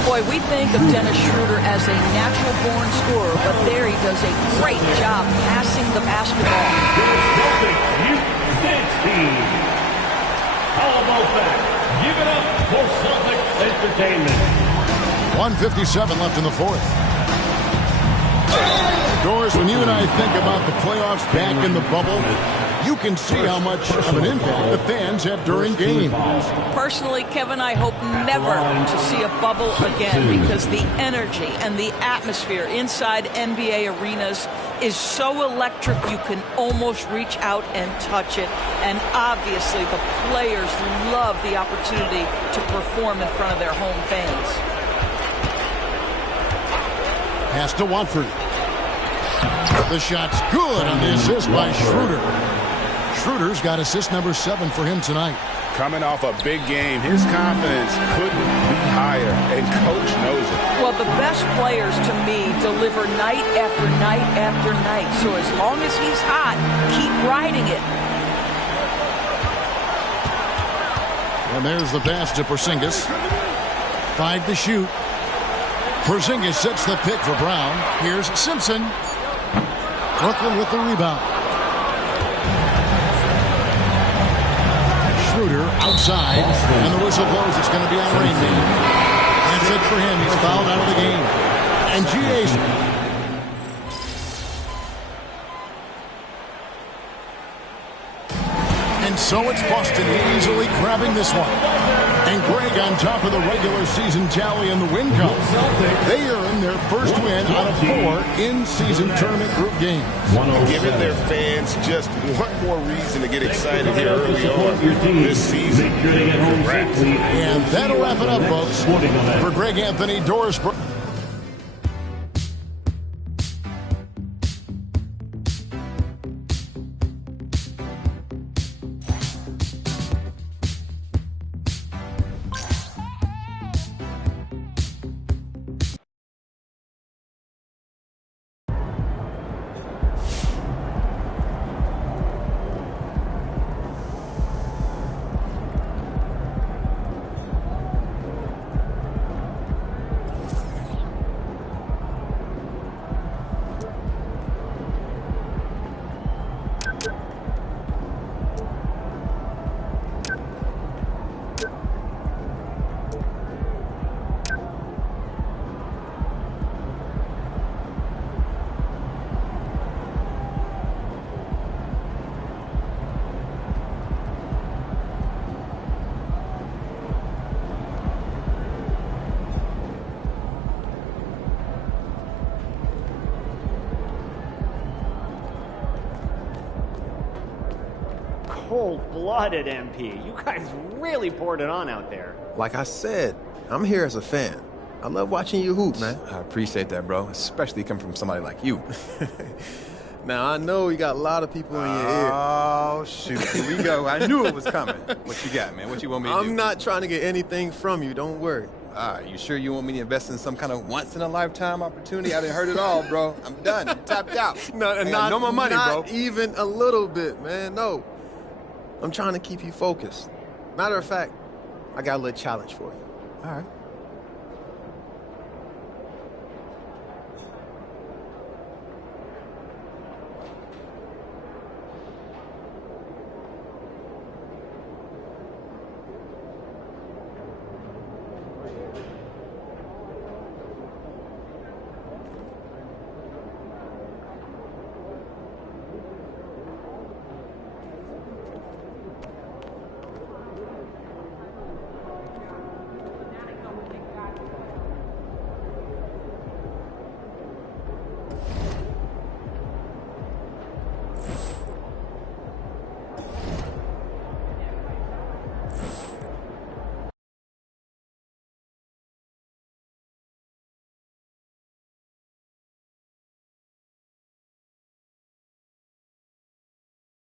Boy, we think of Dennis Schroeder as a natural-born scorer, but there he does a great job passing the basketball. How about that? Give it up for Celtics Entertainment. 1:57 left in the fourth. Doris, when you and I think about the playoffs back in the bubble, you can see how much of an impact the fans had during games. Personally, Kevin, I hope never to see a bubble again because the energy and the atmosphere inside NBA arenas is so electric you can almost reach out and touch it. And obviously, the players love the opportunity to perform in front of their home fans. Pass to Watford. The shot's good on the assist by Schroeder. Schroeder's got assist number 7 for him tonight. Coming off a big game, his confidence couldn't be higher, and coach knows it. Well, the best players to me deliver night after night after night. So as long as he's hot, keep riding it. And there's the pass to Porzingis. 5 to shoot. Porzingis sets the pick for Brown. Here's Simpson. Brooklyn with the rebound. Schroeder outside. And the whistle blows. It's going to be on Rainman. That's it for him. He's fouled out of the game. And G.A.'s. And so it's Boston easily grabbing this one. And Greg on top of the regular season tally in the win column. They earn their first win out of 4 in-season tournament group games. Giving their fans just one more reason to get excited here early on this season. And that'll wrap it up, folks. For Greg Anthony, Doris Burke. cold-blooded, MP. You guys really poured it on out there. Like I said, I'm here as a fan. I love watching you hoop, man. I appreciate that, bro, especially coming from somebody like you. Now, I know you got a lot of people in your ear. Oh, shoot. Here we go. I knew it was coming. What you got, man? What you want me to do? I'm not trying to get anything from you. Don't worry. All right, you sure you want me to invest in some kind of once-in-a-lifetime opportunity? I done heard it all, bro. I'm done. I'm tapped out. No more money, bro. Not even a little bit, man. No. I'm trying to keep you focused. Matter of fact, I got a little challenge for you. All right.